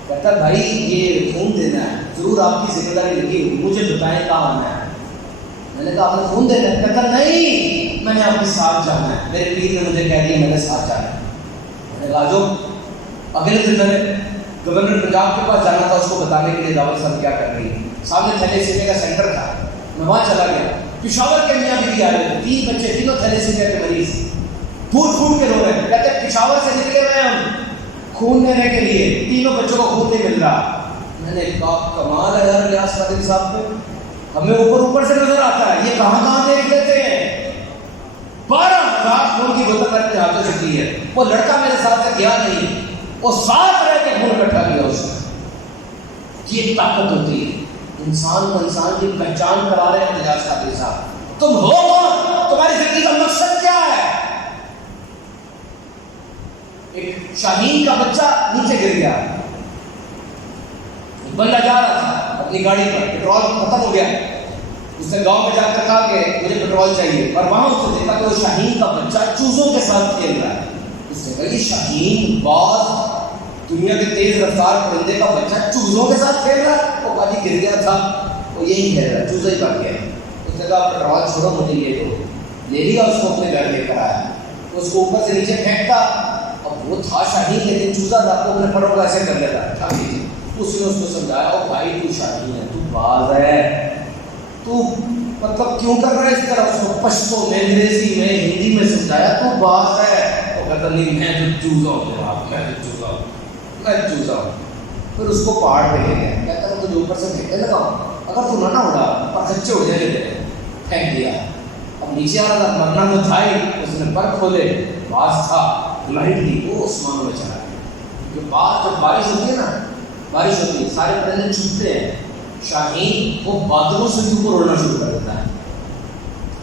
کہتا بھائی یہ خون دینا ہے، ضرور آپ کی ذمہ داری لگی ہوگی، مجھے بتائیں کہاں آنا ہے۔ میں نے کہا آپ نے خون دینا ہے؟ کہتا نہیں میں نے آپ کے ساتھ جانا ہے، میرے پیر نے مجھے کہہ دیا میں نے ساتھ جانا ہے۔ میں نے کہا جو اگلے دن میں نے گورنر پنجاب کے پاس جانا تھا، اس کو بتانے کے لیے دعوت صاحب کیا کر رہی ہے، سامنے تھیلیسیمیا کا سینٹر تھا، میں وہاں چلا گیا، پشاور کے میاں بیوی آئے ہوئے، 3 بچے، تینوں تھیلیسیمیا کے مریض، پھوٹ پھوٹ کے رو رہے ہیں، کہتے پشاور سے نکلے ہوئے ہم خون دینے کے لیے، تینوں بچوں کو خون نہیں مل رہا۔ میں نے کہا کمال ہے یار الیاس قادری صاحب پہ، ہمیں اوپر سے نظر آتا ہے، یہ کہاں دیکھ لیتے ہیں۔ 12,000 خون کی بوتل میں اپنے ہاتھوں سے دی ہے، وہ لڑکا میرے ساتھ سے گیا نہیں، وہ ساتھ رہ کے خون اکٹھا کیا اس نے۔ یہ طاقت ہوتی ہے، انسان کو انسان کی پہچان کرا رہے ہیں الیاس قادری صاحب، تم ہو کون، تمہاری زندگی کا مقصد کیا ہے۔ ایک شاہین کا بچہ نیچے گر گیا، ایک بندہ جا رہا تھا اپنی گاڑی پر، پیٹرول ختم ہو گیا، اس نے گاؤں میں جا کر کہا کہ مجھے پیٹرول چاہیے، اور وہاں اس نے دیکھا کہ وہ شاہین کا بچہ چوزوں کے ساتھ کھیل رہا ہے۔ اس نے کہا یہ شاہین باز دنیا کے تیز رفتار پرندے کا بچہ چوزوں کے ساتھ کھیل رہا ہے، وہ کہا گر گیا تھا، وہ یہی کہہ رہا ہے، چوزا ہی بن گیا۔ اس نے کہا پیٹرول چھوڑو مجھے یہ دو، لے لیا، اس کو اپنے گھر لے کر آیا، اس کو اوپر سے نیچے پھینکتا، اب وہ تھا شاہین لیکن چوزا تھا تو اپنے پڑوں کو ایسے کر لیتا۔ اس نے اس کو سمجھایا او بھائی تو شاہین ہے، تو باز ہے، تو مطلب کیوں کر رہا ہے اس طرح، اس کو پشتو میں انگریزی میں ہندی میں سمجھایا، تو باز ہے۔ وہ کہتا نہیں میں تو چوزا ہوں جناب، میں تو چوزا ہوں، میں چوزا ہوں۔ پھر اس کو پہاڑ پہ لے گیا، کہتا میں تجھے اوپر سے پھینکنے لگا ہوں، اگر تو نہ اڑا پر کچے اڑ جائیں گے، پھینک دیا۔ اب نیچے آ رہا تھا، مرنا تو تھا ہی، اس نے پر کھولے، باز تھا، لائٹ دی، وہ آسمانوں میں چلا گیا۔ کیونکہ باز جب بارش ہوتی ہے نا، بارش ہوتی ہے سارے پرندے چھپتے ہیں، شاہین وہ بادلوں سے بھی اوپر اڑنا شروع کر دیتا ہے،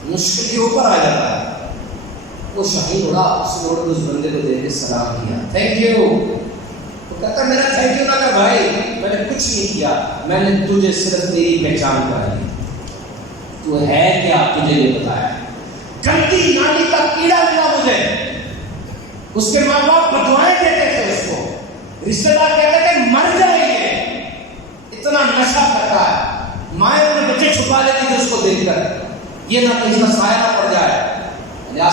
مشکل کے اوپر آ جاتا ہے۔ وہ شاہین اڑا، اس نے اڑ اس بندے کو دے کے سلام کیا، تھینک یو۔ وہ کہتا میرا تھینک یو نہ کر بھائی، میں نے کچھ نہیں کیا، میں نے تجھے صرف تیری پہچان کرائی، تو ہے کیا تجھے یہ بتایا۔ گندی نالی کا کیڑا ملا مجھے، اس کے ماں باپ بدوائیں دیتے تھے اس کو، رشتہ دار کہتے تھے مر جائے گے، اتنا نشہ کرتا ہے، مائیں اپنے بچے چھپا لیتی تھی اس کو دیکھ کر، یہ نہ کہیں کا سایہ نہ پڑ جائے۔ الیاس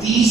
30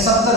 70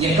1